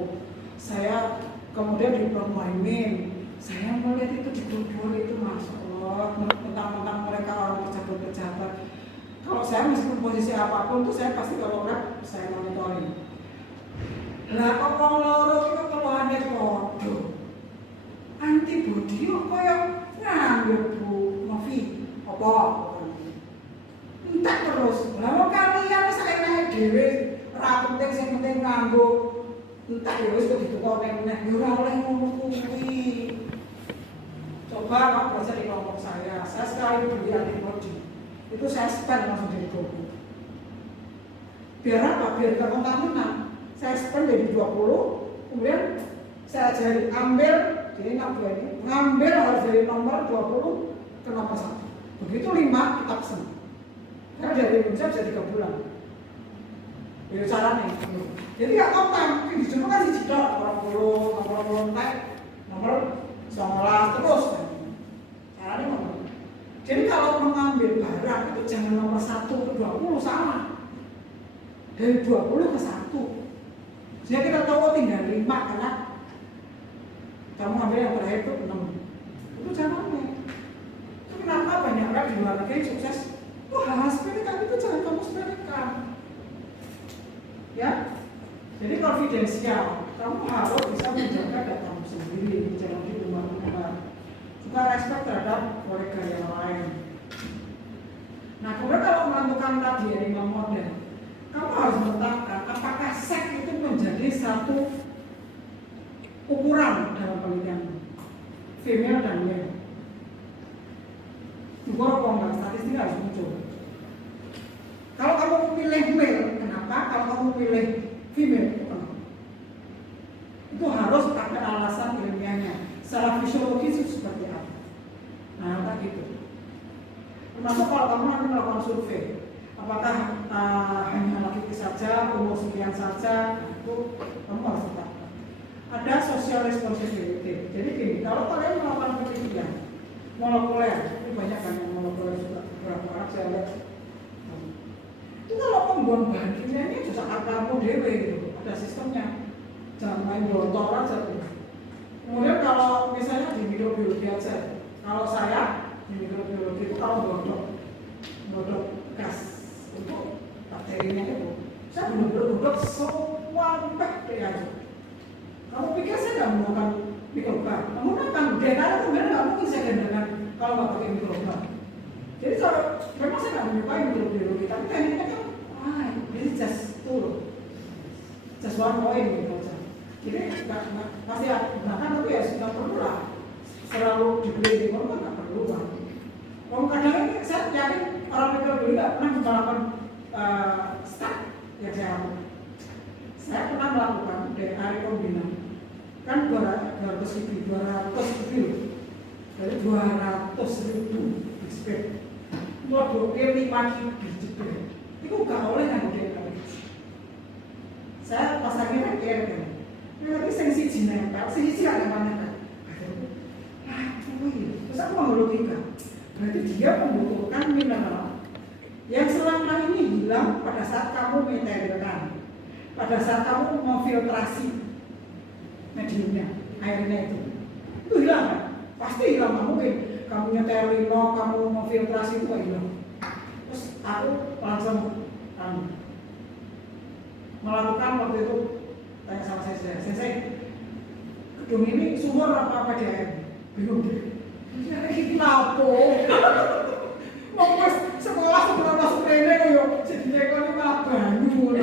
Saya kemudian di Muhaimin, saya melihat itu dituduh itu masya Allah, mentang-mentang mereka orang pejabat-pejabat. Kalau saya meskipun posisi apapun tuh saya pasti kalau rap saya monitoring. Lah kok wong loro itu keluarnya bodoh. Antibody kok koyo ngambil Bu Novi. Apa? Entek terus. Lah wong kalian saenake dhewe ora penting sing penting nganggo entek ya wis kok ditukone meneh. Ya ora oleh ngono kuwi. Coba kamu baca di kelompok saya sekali beli antibody. Itu saya spend langsung jadi 20. Biar apa? Biar terkontak-kontak. Saya spend dari 20, kemudian saya ajari ambil, jadi ngambil harus dari nomor 20 ke nomor 1. Begitu 5 kita pesen. Karena dari Indonesia bisa 3 bulan. Itu caranya. Jadi nggak kontak, di Jawa kan si jedok, nomor 20, nomor 19 terus. Caranya nomor. Jadi kalau mengambil barang itu jangan nomor 1 ke 20 sama. Dari 20 ke 1. Jadi kita tahu tinggal 5 karena kamu ambil yang terakhir itu 6. Itu caranya. Itu kenapa banyak orang di luar negeri sukses? Wah, hal sepele itu jangan kamu sepelekan. Ya, jadi konfidensial. Kamu harus bisa menjaga datamu sendiri, jangan di rumah-rumah. Juga respect terhadap kolega yang lain. Nah, kemudian kalau menentukan tadi animal model, kamu harus menetapkan apakah seks itu menjadi satu ukuran dalam penelitian female dan male. Ukur apa enggak, statistik harus muncul. Kalau kamu pilih male, kenapa? Kalau kamu pilih female, kenapa? Itu harus ada alasan ilmiahnya. Secara fisiologis itu seperti apa? Nah, tak gitu. Termasuk kalau kamu nanti melakukan survei. Apakah hanya laki-laki saja, umur sekian saja, itu kamu harus tetapkan. Ada social responsibility. Jadi gini, kalau kalian melakukan penelitian molekuler, ini banyak kan yang molekuler juga beberapa orang saya lihat. Itu kalau pembuang bahan kimia ini juga kamu dewe gitu, ada sistemnya. Jangan main blontor aja tuh. Kemudian kalau misalnya di mikrobiologi aja, kalau saya di mikrobiologi itu kalau bodok gas untuk bakterinya itu, saya benar-benar semua bakteri aja. Kamu pikir saya nggak menggunakan mikroba? Menggunakan DNA itu sebenarnya nggak mungkin saya gandakan kalau nggak pakai mikroba. Jadi memang saya nggak menyukai mikrobiologi, tapi tekniknya kan, ini just one point gitu aja. Jadi masih gunakan tapi ya sudah perlu lah. Selalu dibeli di rumah nggak perlu lah. Kalau kadang ini saya yakin orang mikrobiologi nggak pernah melakukan start yang saya lakukan. Saya pernah melakukan DNA rekombinan. Kan 200 ribu dari 200.000 display modul 5 display itu gak oleh yang DNA. Saya pasangnya pakai tapi sensisi nempel, sensisi ada mana kan? Aduh, Terus aku mau logika, berarti dia membutuhkan mineral yang selama ini hilang pada saat kamu mensterilkan, pada saat kamu memfiltrasi mediumnya, airnya itu hilang kan? Pasti hilang, nggak mungkin kamu nyetelin, kamu memfiltrasi itu nggak hilang. Terus aku langsung melakukan waktu itu, tanya sama saya, gedung ini sumur apa di air? Bingung deh. Ini lapo. Mau pas sekolah sebelum masuk rene yo, jadi ini malah banyu.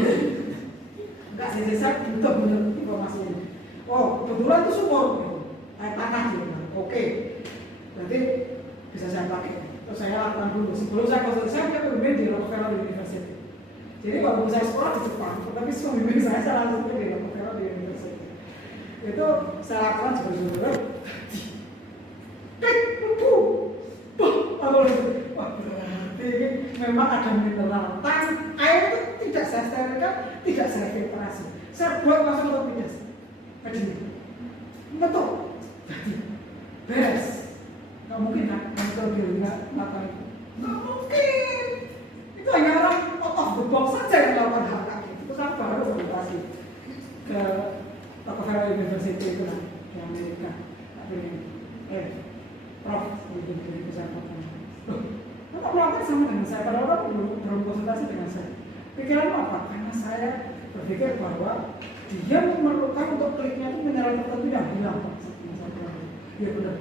Enggak, saya bener informasi ini. Oh, kebetulan itu sumur, air tanah gitu. Oke, berarti bisa saya pakai. Terus saya lakukan dulu. Sebelum saya konsultasi, saya bermain di Rockefeller University. Jadi waktu saya sekolah di Jepang, tetapi suami saya langsung di Rockefeller University. Itu saya lakukan sebelum-sebelum. Berarti memang ada mineral. Air itu tidak saya sterilkan, tidak saya filtrasi. Saya buat langsung ke bias. Begini, betul. Jadi beres. Nggak mungkin kan? Kalau dia nggak melakukan itu, nggak mungkin. Itu hanya orang out of the box saja yang melakukan hal kayak gitu. Terus aku baru konsultasi ke Rockefeller University itu lah di Amerika. Prof, begini saya ngomong. Loh, melakukan sama dengan saya, padahal orang belum konsultasi dengan saya. Pikiranmu apa? Karena saya berpikir bahwa dia memerlukan untuk kliknya itu mineral tertentu yang hilang. Ya benar.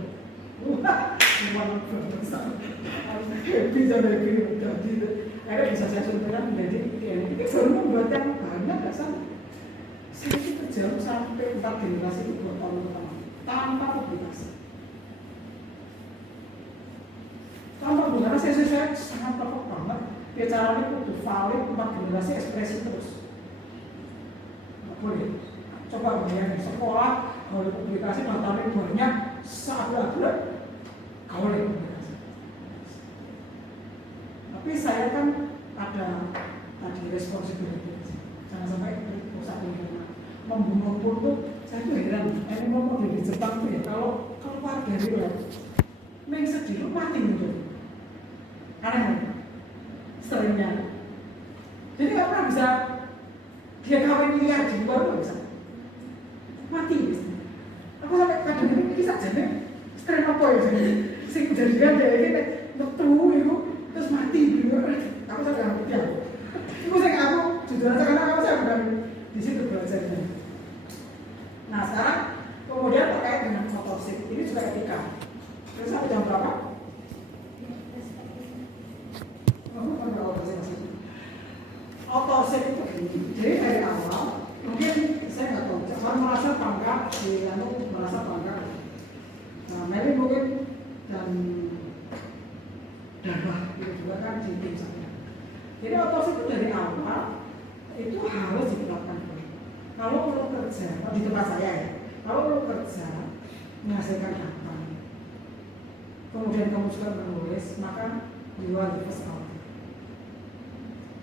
Memang besar. Bisa dari jadi, akhirnya bisa saya suntikan menjadi ini baru membuat yang banyak nggak sama. Saya itu jauh sampai 4 generasi itu 2 tahun pertama tanpa publikasi. Tanpa publikasi saya sangat pokok banget. Ya caranya itu valid 4 generasi ekspresi terus. Nggak boleh. Coba bayangin sekolah kalau publikasi materi banyak seabrek-abrek boleh publikasi. Tapi saya kan ada tadi responsibility. Jangan sampai pusat lingkungan membunuh pun tuh saya tuh heran. Ini ngomong di Jepang tuh ya kalau keluar dari luar, main sedih mati gitu. Aneh, seringnya. Jadi nggak pernah bisa dia kawin liar di luar nggak bisa. Mati gitu. Aku sampai kadang ini kisah jadi streng apa ya jadi sing kejadian dia ini metu itu terus mati gitu. Aku sampai nggak ngerti aku. Itu saya aku jujur aja karena aku saya bukan di situ belajarnya. Nah sekarang kemudian terkait dengan otopsi ini juga etika. Terus sampai jam berapa? Otopsi itu begini. Jadi dari awal mungkin saya nggak tahu. Saya merasa bangga di anu merasa bangga. Nah, Meli mungkin dan Darah itu juga kan di tim saya. Jadi otopsi itu dari awal itu harus ditetapkan. Kalau lo kerja di tempat saya ya, kalau lo kerja menghasilkan apa, kemudian kamu juga menulis, maka you are the first author.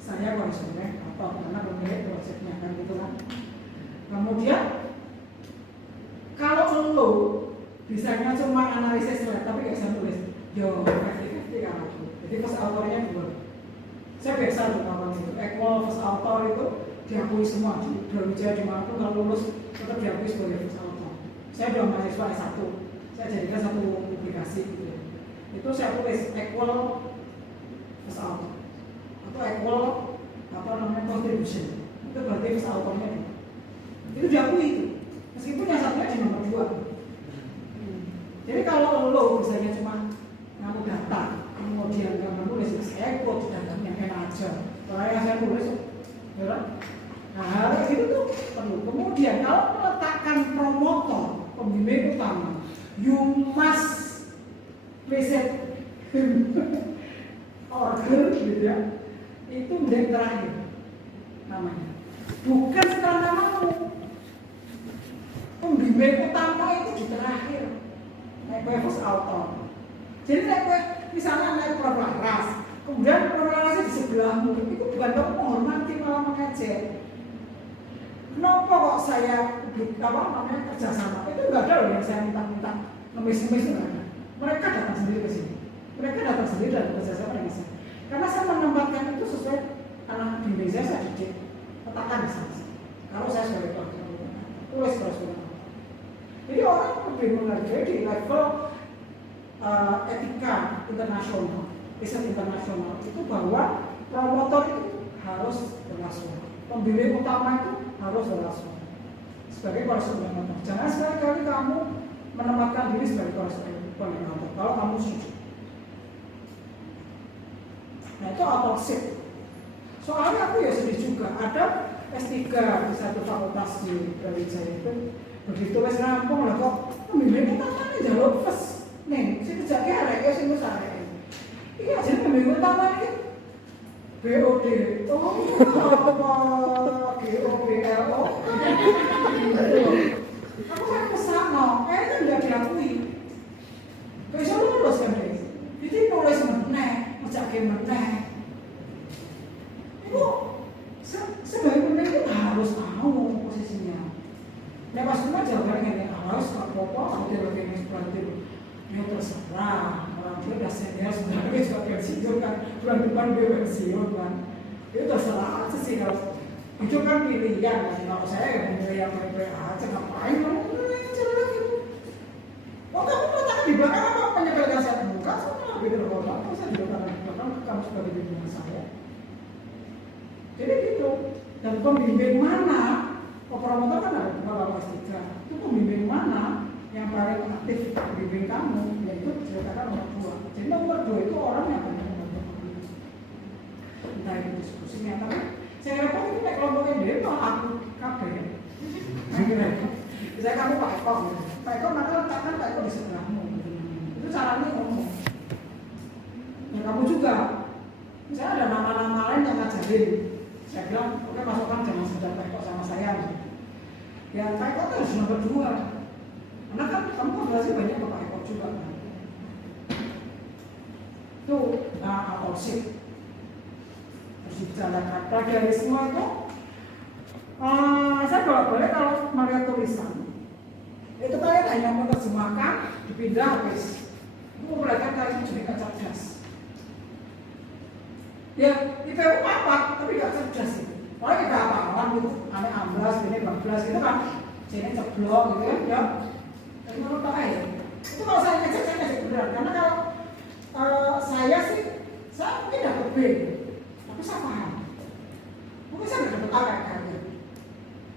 Saya konsumen atau karena pemilik proyeknya kan gitu kan. Kemudian kalau lo bisanya cuma analisis slide tapi nggak bisa tulis, yo efektif kalau itu. Jadi first authornya dua. Saya biasa tuh kawan itu, equal first author itu diakui semua di Brawijaya dimanapun kalau lulus tetap diakui sebagai first author. Saya udah mahasiswa S1, saya jadikan satu publikasi gitu ya. Itu saya tulis equal first author atau equal apa namanya contribution. Itu berarti first authornya itu diakui itu. Meskipun yang satunya di nomor 2. Jadi kalau lo misalnya cuma ngamu data, kemudian kamu nulis saya ikut datanya enak aja. Kalau yang saya tulis, ya. Nah itu tuh perlu. Kemudian kalau meletakkan promotor, pembimbing utama, you must present order gitu ya. Itu menjadi terakhir namanya. Bukan setelah namamu. Pembimbing utama itu di terakhir. Naik first author. Jadi naik misalnya naik Prof Laras, kemudian Prof Larasnya di sebelahmu, itu bukan kamu menghormati malah mengejek. Kenapa kok saya apa namanya kerjasama? Itu nggak ada loh yang saya minta-minta ngemis-ngemis itu nggak ada. Mereka datang saya tersendiri dan kerja saya dengan saya. Karena saya menempatkan itu sesuai anak bimbing saya didik, letakkan di sana. Kalau saya sebagai pelajar, tulis terus. Jadi orang lebih menghargai di level etika internasional, riset internasional itu bahwa promotor itu harus bernasional, pembimbing utama itu harus bernasional sebagai koresponden. Jangan sekali-kali kamu menempatkan diri sebagai koresponden kalau kamu setuju. Nah itu autopsy. Soalnya aku ya sedih juga, ada S3 di satu fakultas di Brawijaya itu begitu wis rampung lah kok pembimbing utama ini jalur fes nih, si kerjanya arek ya, si ngus arek ini aja pembimbing utama ini BOD, oh apa GOBLO aku kan kesana, kayaknya tidak diakui bisa lulus kan deh jadi nulis meneh, ngejak meneh itu sebagai pemimpin itu harus tahu posisinya. Nah pas cuma jawabannya ini harus apa-apa, aku tidak ingin seperti ya terserah orang dia udah senior sebenarnya dia juga pensiun kan bulan depan dia pensiun kan itu terserah aja sih kalau itu kan pilihan kan kalau saya ya milih yang baik-baik aja ngapain kamu jalan lagi oh kamu letak di belakang apa penyebabkan saya buka sama lebih terhormat kok saya di belakang kamu sebagai pimpinan saya. Jadi gitu, dan pembimbing mana, promotor kan ada beberapa S3, itu pembimbing mana yang paling aktif pembimbing kamu, yaitu ceritakan nomor 2. Jadi nomor 2 itu orang yang banyak membantu kamu. Entah itu diskusinya, tapi saya kira itu kayak kelompoknya dia malah aku kabeh. Misalnya kamu Pak Eko, Pak Eko maka letakkan Pak Eko di sebelahmu. Itu caranya ngomong. Ya kamu juga, misalnya ada nama-nama lain yang ngajarin. Saya bilang, oke masukkan jangan sekedar Pak Eko sama saya. Ya Pak Eko itu harus nomor 2. Karena kan kamu konsultasi banyak ke Pak Eko juga kan. Itu autopsi. Terus dibicarakan plagiarisme itu saya bolak-balik kalau melihat tulisan itu kalian hanya menerjemahkan, dipindah habis. Itu memperlihatkan kalian jadi gak cerdas. Ya, IPU apa, tapi gak cerdas itu. Kalau kita apa-apaan gitu, aneh amblas, ini bablas gitu kan, sini ceblok gitu ya. Tapi menurut aja. Itu kalau saya ngecek beneran, karena kalau saya sih, saya mungkin dapat B, tapi saya paham. Mungkin saya nggak dapat A kayak kalian.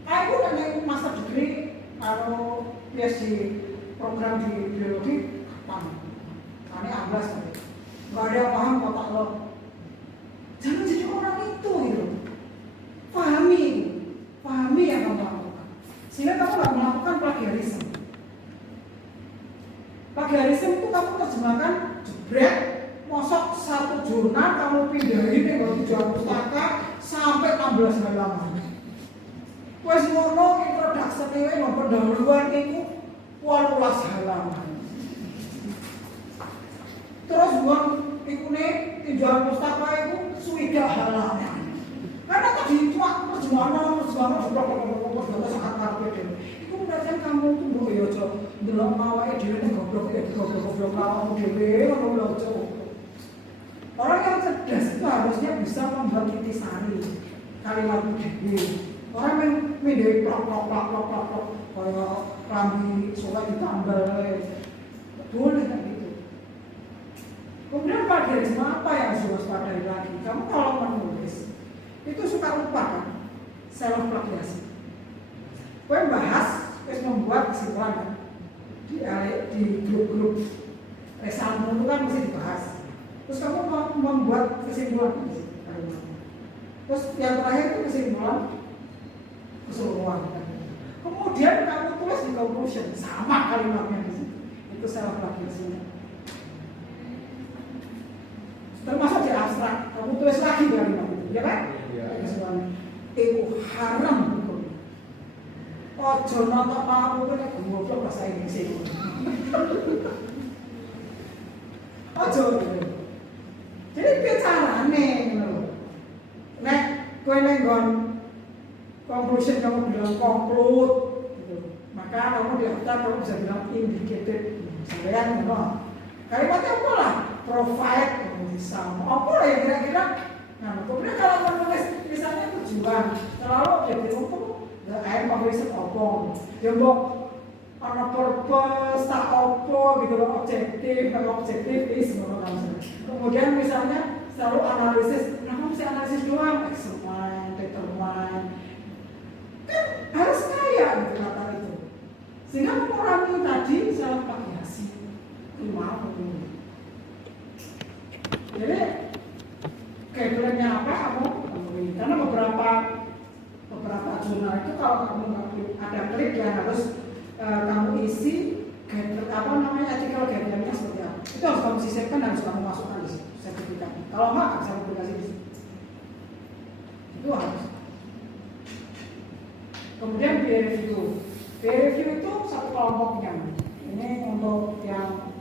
Aku udah yang master degree, kalau PhD program di biologi, kapan? Aneh amblas tadi. Gak ada yang paham kotak lo. Jangan jadi orang itu gitu. Pahami yang kamu lakukan. Sehingga kamu nggak melakukan plagiarisme. Plagiarisme itu kamu terjemahkan jebret, mosok satu jurnal kamu pindahin yang baru 3 pustaka sampai 16 halaman. Wes ngono introduction ini nomor pendahuluan itu 18 halaman. Terus buang ikune 3 pustaka itu sudah halaman. Karena tadi cuma perjuangan sangat karpet. Itu berarti kamu tunggu ya Cok. Delok mawake dhewe nek goblok awakmu dhewe ngono lho Cok. Orang yang cerdas itu harusnya bisa membuat intisari kalimat dhewe. Orang yang mindai plok kaya klambi soleh ditambal boleh kan gitu. Kemudian plagiarisme apa yang harus diwaspadai lagi? Kamu kalau menulis itu suka lupa kan? Self plagiasi. Kau bahas, terus membuat kesimpulan kan? Di grup-grup resamu itu kan mesti dibahas. Terus kamu membuat kesimpulan di situ. Terus yang terakhir itu kesimpulan keseluruhan. Kemudian kamu tulis di conclusion sama kalimatnya di situ. Itu self plagiasi. Termasuk di abstrak, kamu tulis lagi kalimat itu, ya kan? Itu haram hukum. Ojo nonton aku kan goblok bahasa Inggris itu. Ojo. Jadi bicarane ngono. Nek kowe nenggon conclusion kamu bilang conclude gitu. Maka kamu di abstrak kamu bisa bilang indicated. Sampeyan ngono. Kalimatnya apa lah? provide bisa apa ya kira-kira. Nah, kemudian kalau menulis misalnya tujuan, selalu jadi untuk air pemeriksaan opong, ya mbok ana purpose, tak opo gitu loh, objektif kemudian misalnya selalu analisis, kenapa mesti analisis doang, examine, determine, kan harus kaya gitu kata itu, sehingga mengurangi tadi salah plagiasi itu mau begini. Jadi guideline-nya apa kamu temui, karena beberapa jurnal itu kalau kamu ada klik yang harus kamu isi artikel guideline-nya seperti apa, itu harus kamu sisipkan dan harus kamu masukkan di situ sertifikatnya. Kalau nggak bisa publikasi di situ, itu harus. Kemudian peer review itu satu kelompoknya. Ini untuk yang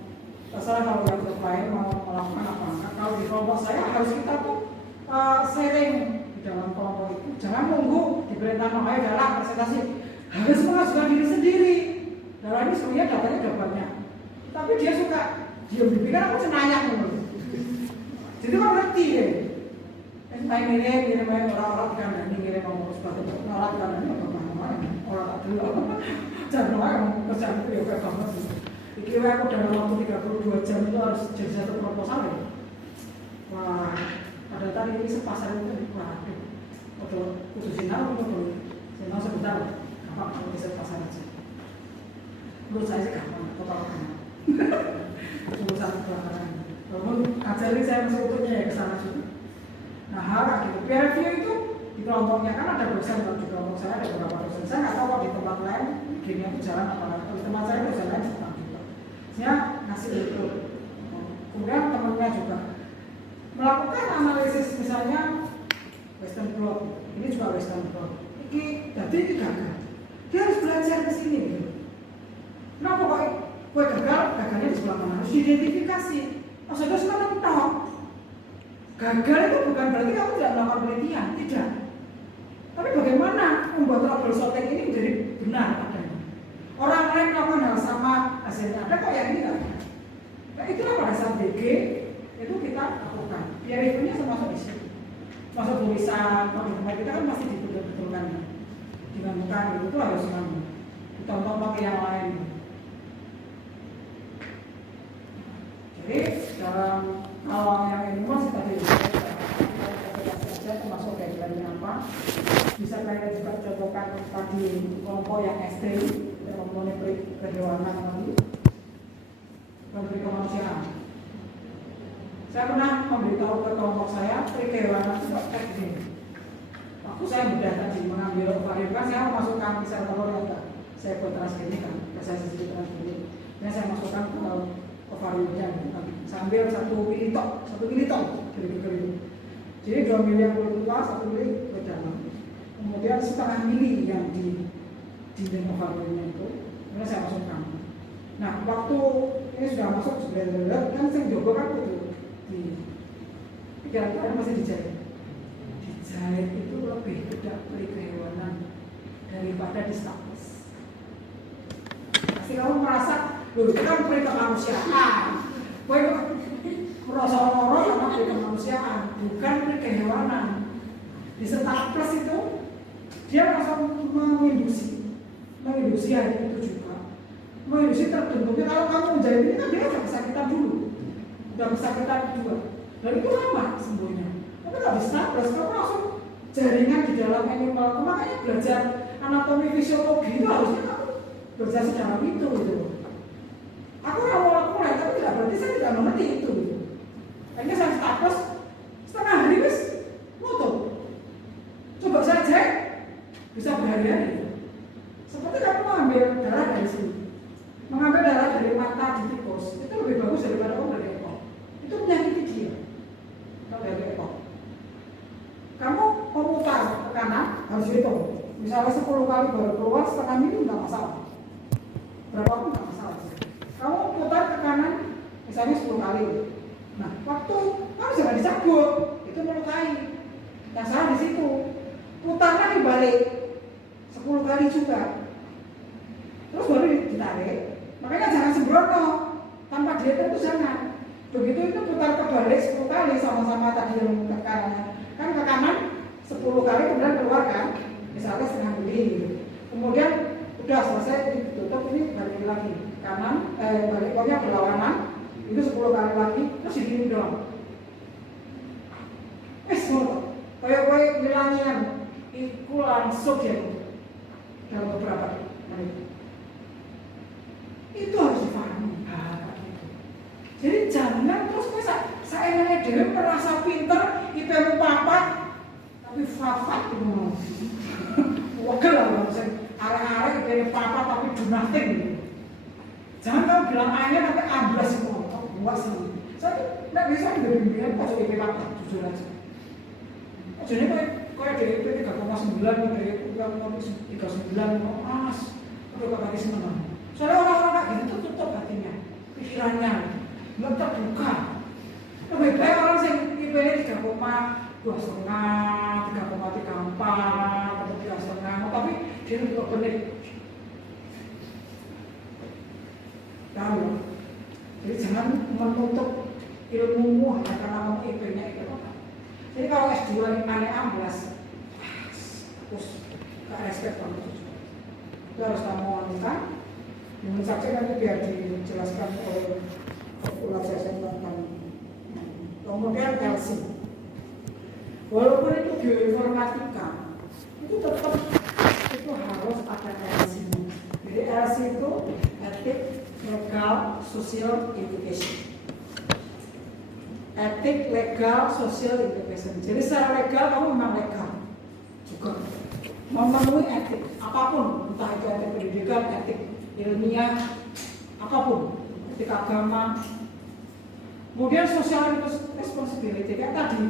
terserah kalau yang untuk lain mau melakukan apa enggak. Kalau di kelompok saya harus kita tuh sharing di dalam kelompok itu. Jangan nunggu diperintah namanya dalam presentasi, harus mengajukan diri sendiri. Dalam ini sebenarnya datanya udah banyak, tapi dia suka diam-diam, aku senayang dulu. Jadi kan ngerti deh. Main ngirim orang-orang kan ngirim ngomong sebagai orang kan ini orang tak dulu. Jangan orang kerjaan itu ya kayak banget sih. Kira aku dalam waktu 32 jam itu harus jadi satu proposal ya. Wah, pada tadi ini sepasar itu waduh. Kudu sinar sinar sebentar. Gampang kalau bisa pasar aja. Menurut saya sih gampang, total gampang. Urusan kebakaran. Namun ajarin saya masuk untuknya ya ke sana juga. Nah, harap gitu. Peer review itu di kelompoknya kan ada dosen, di kelompok saya ada beberapa dosen. Saya nggak tahu kalau di tempat lain gini itu jalan apa lagi. Di tempat saya dosen lain seperti itu. Saya ngasih itu. Kemudian temannya juga melakukan analisis misalnya Western Blot. Ini juga Western Blot. Jadi ini gagal. Dia harus belajar ke sini. Gitu. Kenapa kok gagalnya di sebelah mana? Harus diidentifikasi. Maksudnya sekarang tahu. Gagal itu bukan berarti kamu tidak melakukan penelitian, tidak. Tapi bagaimana membuat trouble shooting ini menjadi benar adanya? Orang lain melakukan hal sama hasilnya ada kok yang ini tidak ada. Nah itulah pada saat DG itu kita lakukan. Peer review-nya termasuk di sini. Masuk tulisan, kalau di tempat kita kan masih dibetul-betulkan dengan bukan itu harus kamu. Ditonton pakai yang lain. Jadi dalam kalau yang ini masih tadi saja termasuk guideline apa bisa kalian juga contohkan tadi kelompok yang ekstrim yang mempunyai kehewanan tadi memberi kemanusiaan. Saya pernah memberitahu ke kelompok saya kehewanan itu kayak gini. Waktu saya mudah tadi mengambil varian saya masukkan misal telur yang saya buat transgenikan, saya sisi transgenik, dan saya masukkan ke ovariumnya sambil 1 militon kiri. Jadi 2 mili yang keluar, 1 mili ke dalam. Kemudian setengah mili yang di dinding ovariumnya itu, kemudian saya masukkan. Nah, waktu ini sudah masuk sebenarnya kan saya jogo kan itu di pikiran masih dijahit. Dijahit itu lebih tidak beri kehewanan daripada di status. Pasti kamu merasa loh, itu kan beri kemanusiaan. Kowe merasa orang karena beri kemanusiaan, bukan beri kehewanan. Di Setara Plus itu dia langsung menginduksi hari itu juga. Menginduksi terbentuknya kalau kamu menjadi ini kan dia udah kesakitan dulu, udah kesakitan juga. Dan itu lama sembuhnya. Tapi kalau di Setara Plus kamu langsung jaringan di dalam animal, makanya belajar anatomi fisiologi itu harusnya kamu belajar secara itu gitu. Aku mau mulai, tapi tidak berarti saya tidak mengerti itu. Akhirnya saya status setengah hari wis foto. Coba saya cek, bisa berhari-hari. Seperti kamu mengambil darah dari sini, mengambil darah dari mata di tikus, itu lebih bagus daripada kamu dari ekor. Itu menyakiti dia. Kalau dari ekor, kamu memutar ke kanan harus hitung. Misalnya 10 kali baru keluar setengah mili nggak masalah. Berapa pun nggak masalah. Kamu putar ke kanan, misalnya 10 kali. Nah, waktu kamu jangan dicabut, itu melukai. Yang salah di situ. Putar lagi balik 10 kali juga. Terus baru ditarik. Makanya jangan sembrono, tanpa diet itu jangan. Begitu itu putar kebalik 10 kali sama-sama tadi yang ke kanan. Kan ke kanan 10 kali kemudian keluar kan. Misalnya setengah beli gitu. Kemudian udah selesai ditutup, ini balik lagi kanan, balik pokoknya berlawanan. Itu 10 kali lagi terus digini doang. Semua kayak ngilangian itu langsung dia dalam beberapa menit. Itu harus dipahami. Jadi jangan terus saya nanya dewe merasa pinter, IPmu papat, tapi fafat itu wagel lah maksudnya arah-arah IPmu papat tapi do nothing. Jangan kamu bilang A-nya nanti amblas semua, buat semua. Saya tuh nggak bisa bimbingan pas IP papat, jujur aja. Jadi kayak DIP 3,9, DIP 3,39, mas, udah pakai seneng. Soalnya orang-orang kayak gitu tuh tutup hatinya, pikirannya, nggak terbuka. Lebih baik orang yang IP-nya 3,2,5, 3,34, atau 3,5, tapi dia juga benar. Tahu? Jadi jangan menutup ilmumu hanya karena kamu IP-nya itu. Jadi kalau S2 ini aneh amblas, terus gak respect banget. Itu harus kamu lakukan. Menurut saja nanti biar dijelaskan oleh Ulat Sesen tentang. Kemudian LC. Walaupun itu bioinformatika, itu tetap itu harus ada LC. Jadi LC itu Ethic, Legal, Social, Education. Etik, legal, sosial, education. Jadi secara legal kamu memang legal juga memenuhi etik apapun, entah itu etik pendidikan, etik ilmiah, apapun, etik agama. Kemudian social responsibility kayak tadi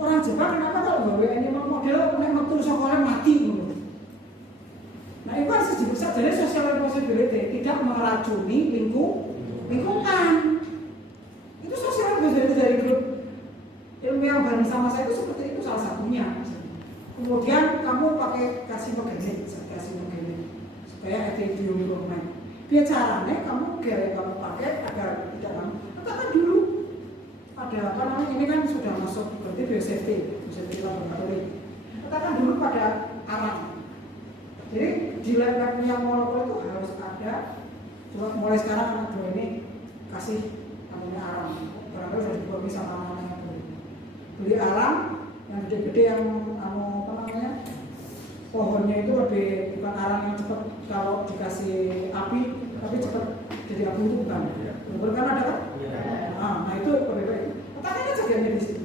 orang Jepang kenapa kalau bawa animal model nek metu sekolah mati dulu. Nah itu harus bisa jadi social responsibility tidak meracuni lingkungan. Itu sosial dari grup ilmiah bareng sama saya itu seperti itu salah satunya. Kemudian kamu kasih maganin supaya ada improvement. Biar caranya kamu pakai agar tidak kamu katakan dulu ada apa namanya ini kan sudah masuk berarti biosafety laboratorium. Katakan dulu pada arang. Jadi di lab yang molekul itu harus ada. Coba mulai sekarang anak dua ini kasih arang, barangkali sudah dibuat sama anak-anaknya beli arang yang gede-gede yang apa namanya pohonnya itu lebih bukan arang yang cepat kalau dikasih api tapi cepat jadi api itu bukan kan ada kan? Nah itu lebih baik letakkan aja dia di situ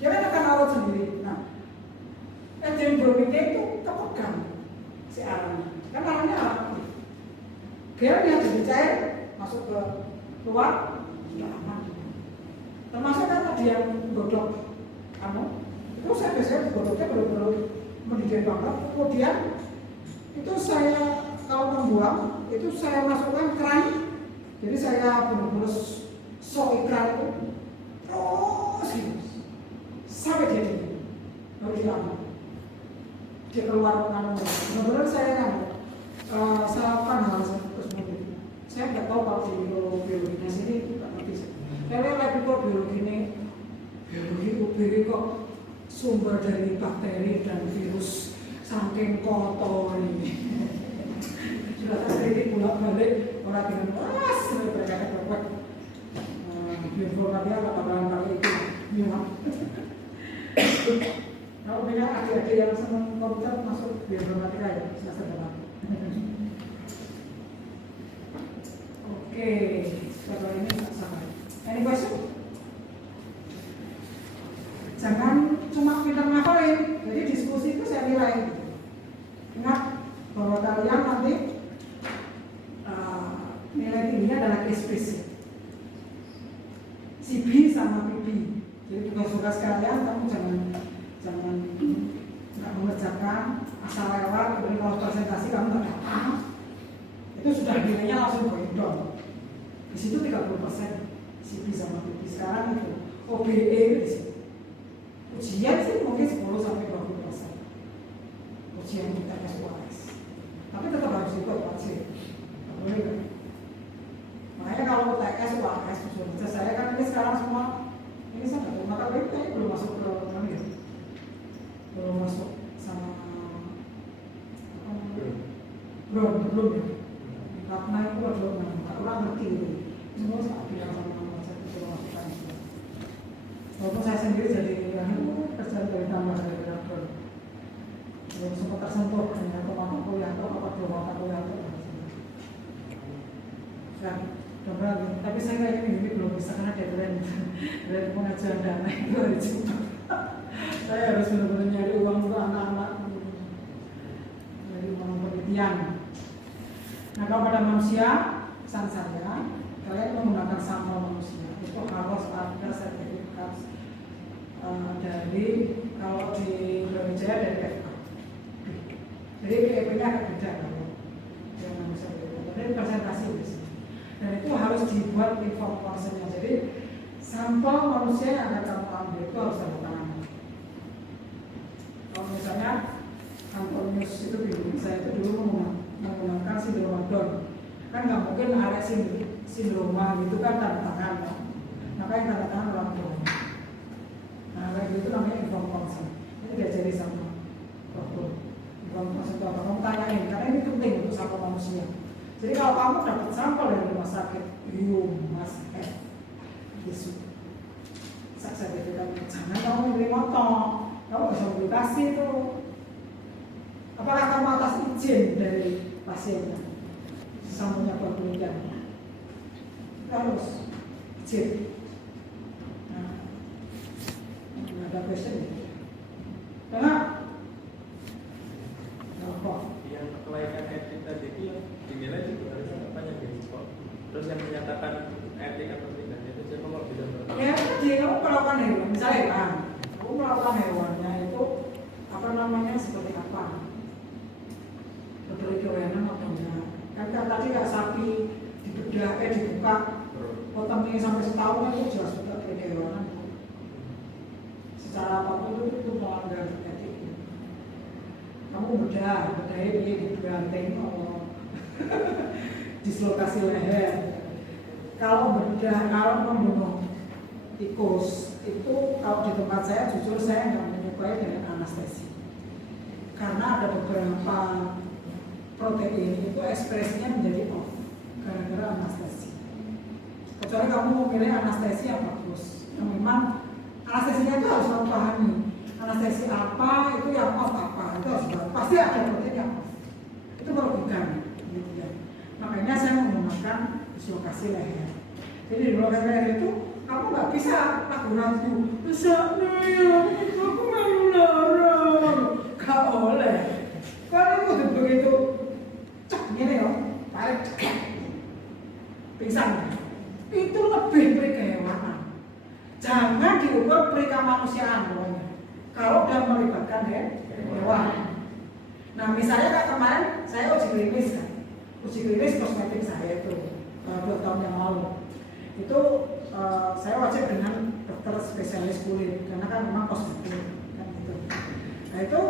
dia kan akan awet sendiri. Nah enzim bromida itu kepegang si arangnya kan arangnya arang dia jadi cair masuk ke luar tidak aman. Termasuk kan tadi yang godok itu saya biasanya godoknya benar-benar mendidih banget. Kemudian itu saya kalau membuang itu saya masukkan keran. Jadi saya benar-benar sok ikran itu terus gitu sampai dia dingin baru dilakukan dia keluar benar-benar saya salahkan hal terus mobil. Saya nggak tahu kalau di biologinya sini nggak ngerti. Saya lihat biologi ini, biologi UBI kok sumber dari bakteri dan virus saking kotor ini. Sudah terjadi bolak-balik orang dengan keras berkata-kata. Bioinformatika kata-kata kali itu memang. Kalau punya adik-adik yang senang komputer masuk bioinformatika ya semester depan. Oke, kalau ini tak salah. Any question? Jangan cuma pintar ngafalin. Jadi diskusi itu saya nilai. Ingat bahwa kalian nanti nilai tingginya adalah eksplisit. Si B sama PP. Jadi tugas-tugas kalian kamu jangan nggak mengerjakan asal lewat. Kemudian kalau presentasi kamu nggak datang, itu sudah nilainya langsung going down. Di situ 30%. CP sama PP sekarang itu OBE itu di situ. Ujian sih mungkin 10 sampai 20%. Ujian kita UAS. Tapi tetap harus ikut wajib. Boleh kan? Makanya kalau TS UAS saya kan ini sekarang KPU kayaknya belum masuk ke mana ya? Belum masuk sama belum ya. Karena itu belum orang ngerti itu. Semua saat bilang sama saya itu masukan itu. Walaupun saya sendiri jadi kerjaan dari tambah dari direktur. Belum sempat tersentuh dengan kemampuan kuliah atau apa mata kuliah itu. Kan, tapi saya kayak ini belum bisa karena deadline dari pengajuan dana itu hari Jumat. Saya harus benar-benar nyari uang untuk anak-anak dari uang penelitian. Nah, kalau pada manusia, pesan saya, kalian menggunakan sampel manusia itu harus ada sertifikat dari kalau di Brawijaya dari FK. Jadi PEP-nya agak beda kalau yang manusia itu. Jadi presentasi di sini. Dan itu harus dibuat inform konsennya. Jadi sampel manusia yang akan kamu ambil itu harus ada tangan. Kalau misalnya Antonius itu bilang, saya itu dulu menggunakan sindroma Down. Kan nggak mungkin ada sindroma gitu kan tanda tangan, kan? Makanya tanda tangan orang tua. Nah kayak gitu namanya inform konsen. Ini diajari sama dokter. Inform konsen itu apa? Kamu tanyain, karena ini penting untuk sampel manusia. Jadi kalau kamu dapat sampel dari rumah sakit, you must have this sertifikat. Jangan kamu membeli motor, kamu bisa publikasi itu. Apakah kamu atas izin dari pasiennya? Sampelnya penelitian. Harus izin. Nah, ada question ya? Karena yang kelaikan etik tadi itu yang dinilai juga harusnya banyak berisiko. Terus yang menyatakan etik atau tidaknya itu siapa kalau bisa berapa? Ya tadi kamu melakukan hewan, misalnya kan, kamu melakukan hewannya itu apa namanya seperti apa? Betul kewenangan atau enggak? Kan tadi nggak sapi dibedah, dibuka, potongnya sampai setahun itu jelas betul kewenangan. Secara apapun itu melanggar etik. Kamu bedahnya dia dibanting atau dislokasi leher. Kalau membunuh tikus itu kalau di tempat saya jujur saya nggak menyukai dengan anestesi karena ada beberapa protein itu ekspresinya menjadi off gara-gara anestesi. Kecuali kamu mau pilih anestesi yang bagus, yang memang anestesinya itu harus kamu pahami. Anestesi apa itu yang off apa itu harus pasti ada protein yang off. Itu merugikan, gitu ya. Makanya saya menggunakan dislokasi leher. Jadi dislokasi leher itu kamu nggak bisa ragu-ragu. Bisa nih, aku malu larang. Gak boleh. Kalau itu begitu, cek gini loh, tarik, pingsan. Itu lebih peri kehewanan. Jangan diukur peri kemanusiaan pokoknya. Kalau udah melibatkan hewan. Nah misalnya kayak kemarin saya uji klinis kosmetik saya itu 2 tahun yang lalu. Itu saya wajib dengan dokter spesialis kulit karena kan memang kosmetik kan gitu. Nah itu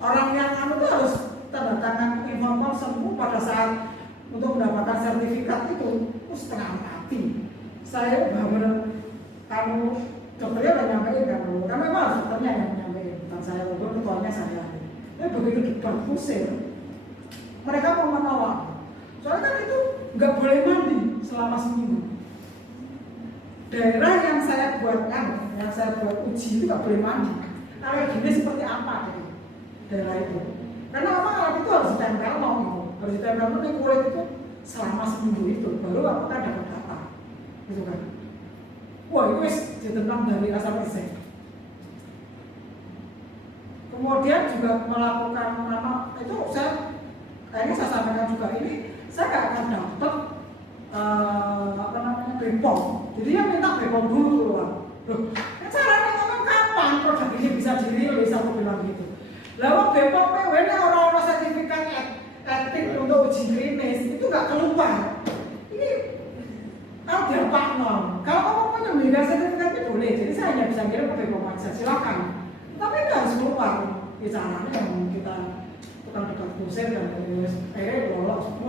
orang yang itu harus tanda tangan inform konsen pada saat untuk mendapatkan sertifikat itu setengah mati. Saya benar-benar kamu dokternya udah nyampein kan dulu, kan memang harus dokternya yang nyampein, bukan saya, walaupun ketuanya saya. Tapi begitu debat pusing, mereka mau menolak. Soalnya kan itu nggak boleh mandi selama seminggu. Daerah yang saya buat uji itu nggak boleh mandi. Alerginya seperti apa dari daerah itu? Karena memang alat itu harus ditempel harus ditempel di kulit itu selama seminggu itu, baru apakah dapat data, gitu kan? Wah itu ditentang dari A sampai Z. Kemudian juga melakukan itu saya sampaikan juga ini saya nggak akan dapat BPOM. Jadi dia minta BPOM dulu keluar. Loh, caranya ngomong kapan produk ini bisa dirilis, aku bilang gitu. Lalu BPOM ini orang-orang sertifikat etik untuk uji klinis itu nggak keluar. Ini kalau dia partner, kalau kamu punya media sertifikatnya boleh. Jadi saya hanya bisa kirim ke BPOM aja, silakan. Tapi itu harus keluar. Caranya yang kita tukang dekat pusat dan lolos.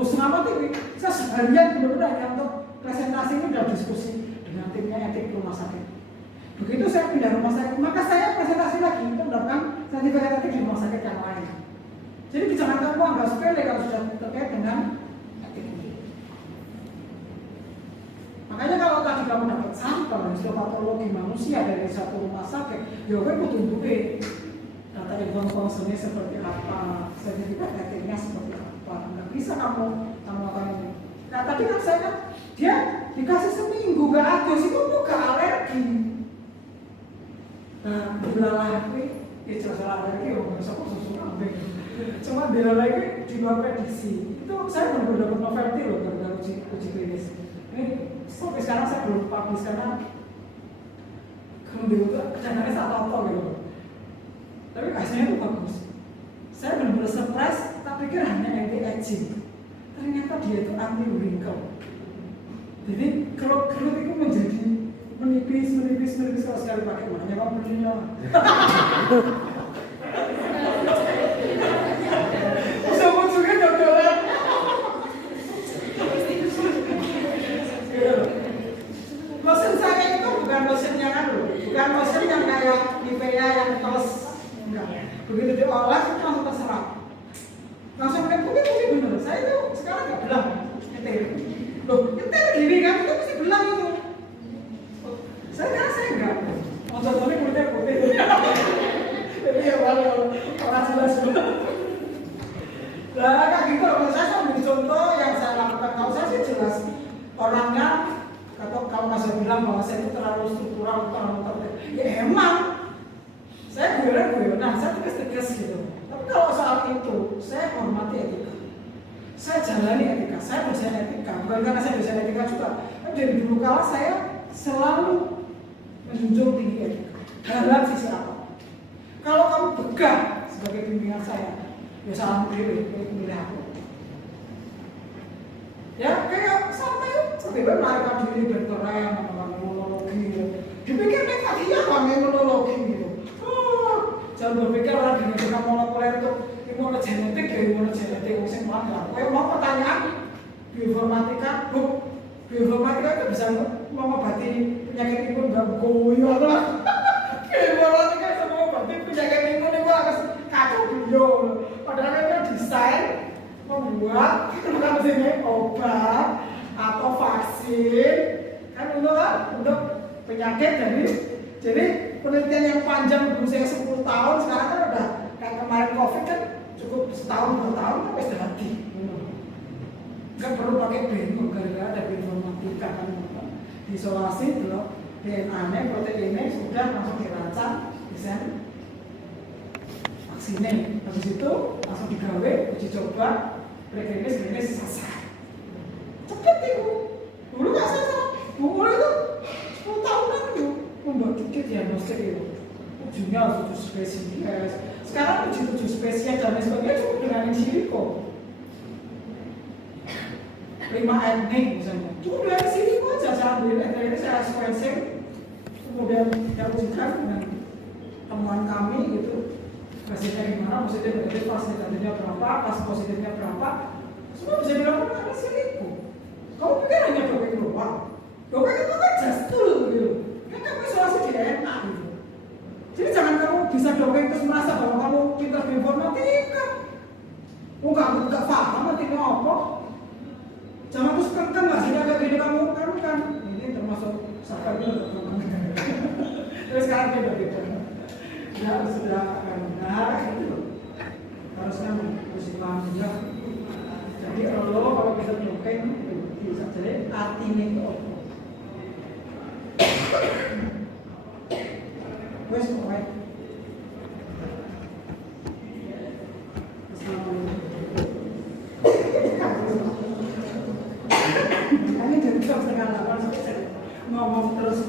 Selama itu saya seharian benar-benar hanya untuk presentasi ini dan diskusi dengan timnya etik rumah sakit. Begitu saya pindah rumah sakit, maka saya presentasi lagi untuk mendapatkan sertifikat etik di rumah sakit yang lain. Jadi jangan kamu anggap sepele kalau sudah terkait dengan etik. Makanya kalau tadi kamu dapat sampel histopatologi manusia dari satu rumah sakit, ya gue butuh duit. Data informasinya seperti apa, sertifikat etiknya seperti apa. Nggak bisa kamu akan ini. Nah tapi kan saya kan dia dikasih seminggu gak adus itu bukan alergi. Nah belalah ya jelas alergi ya nggak usah susu kambing. Cuma belalah ini di luar prediksi. Itu saya baru dapat novelty loh baru uji klinis. Ini sampai sekarang saya belum publish karena kemudian itu kejangannya satu apa gitu. Tapi hasilnya itu bagus. Saya benar-benar surprise, tak pikir hanya anti-aging. Ternyata dia itu anti wrinkle. Jadi kalau kerut itu menjadi menipis kalau sekali pakai makanya kamu beli lah. Ujung-ujungnya dodolan. Lotion saya itu bukan lotion yang bukan lotion yang kayak Nivea yang terus enggak. Begitu diolah itu langsung terserap. Langsung kayak putih bener. Saya itu sekarang nggak belang, nyetir. Loh, nyetir gini kan itu mesti belang itu. Saya enggak. Mau contohnya kulitnya putih. Jadi ya orang jelas. Lah kayak gitu. Saya ambil contoh yang saya lakukan. Kalau saya sih jelas orangnya atau kalau masih bilang bahwa saya itu terlalu struktural, terlalu tertentu. Ya emang saya guyonan, saya tegas gitu. Tapi kalau soal itu, saya hormati etika. Saya jalani etika, saya dosen etika. Bukan karena saya dosen etika juga. Tapi dari dulu kala saya selalu menjunjung tinggi etika. Dalam sisi apa? Kalau kamu begah sebagai pimpinan saya, ya salam pilih aku. Ya kayak sampai tiba-tiba melarikan diri bergerak dengan imunologi. Dipikir nekat iya kan imunologi gitu. Jangan berpikir orang dengan molekuler itu imunogenetik ya imunogenetik musim mana. Kayak mau pertanyaan bioinformatika, bioinformatika itu bisa mengobati penyakit imun nggak goyo lah. Bioinformatika bisa mengobati penyakit imun itu harus kacau bio. Padahal itu desain membuat bukan mesinnya obat atau vaksin kan untuk penyakit jadi penelitian yang panjang berusia 10 tahun sekarang kan udah kayak kemarin COVID kan cukup setahun 2 tahun kan sudah hati nggak perlu pakai bingung gara-gara ada bioinformatika kan diisolasi dulu DNA-nya proteinnya sudah langsung dirancang desain vaksinnya habis itu langsung digawe uji coba klinis selesai cepet itu dulu nggak selesai dulu itu 10 tahunan itu membuat diagnostik itu ujungnya harus 7 spesies sekarang uji 7 spesies dan lain sebagainya cukup dengan in silico 5 etnik misalnya cukup dengan in silico aja saya ambil etnik saya sequencing kemudian saya ujikan dengan temuan kami gitu hasilnya gimana, positif negatif, pas negatifnya berapa, pas positifnya berapa semua bisa dilakukan ada silico kamu pikir hanya doping doang doping itu kan just tool gitu kan kamu isolasi di DNA gitu jadi jangan kamu bisa doping terus merasa bahwa kamu pintar bioinformatika nggak paham nantinya apa jangan terus kengkang nggak sih agak gini kamu kan ini termasuk sabar itu terus sekarang beda-beda ya sudah benar itu harusnya bersifat ya jadi kalau kita dongeng bisa jadi artinya itu apa wes pokoknya ini dari jam 7:30 sampai ngomong terus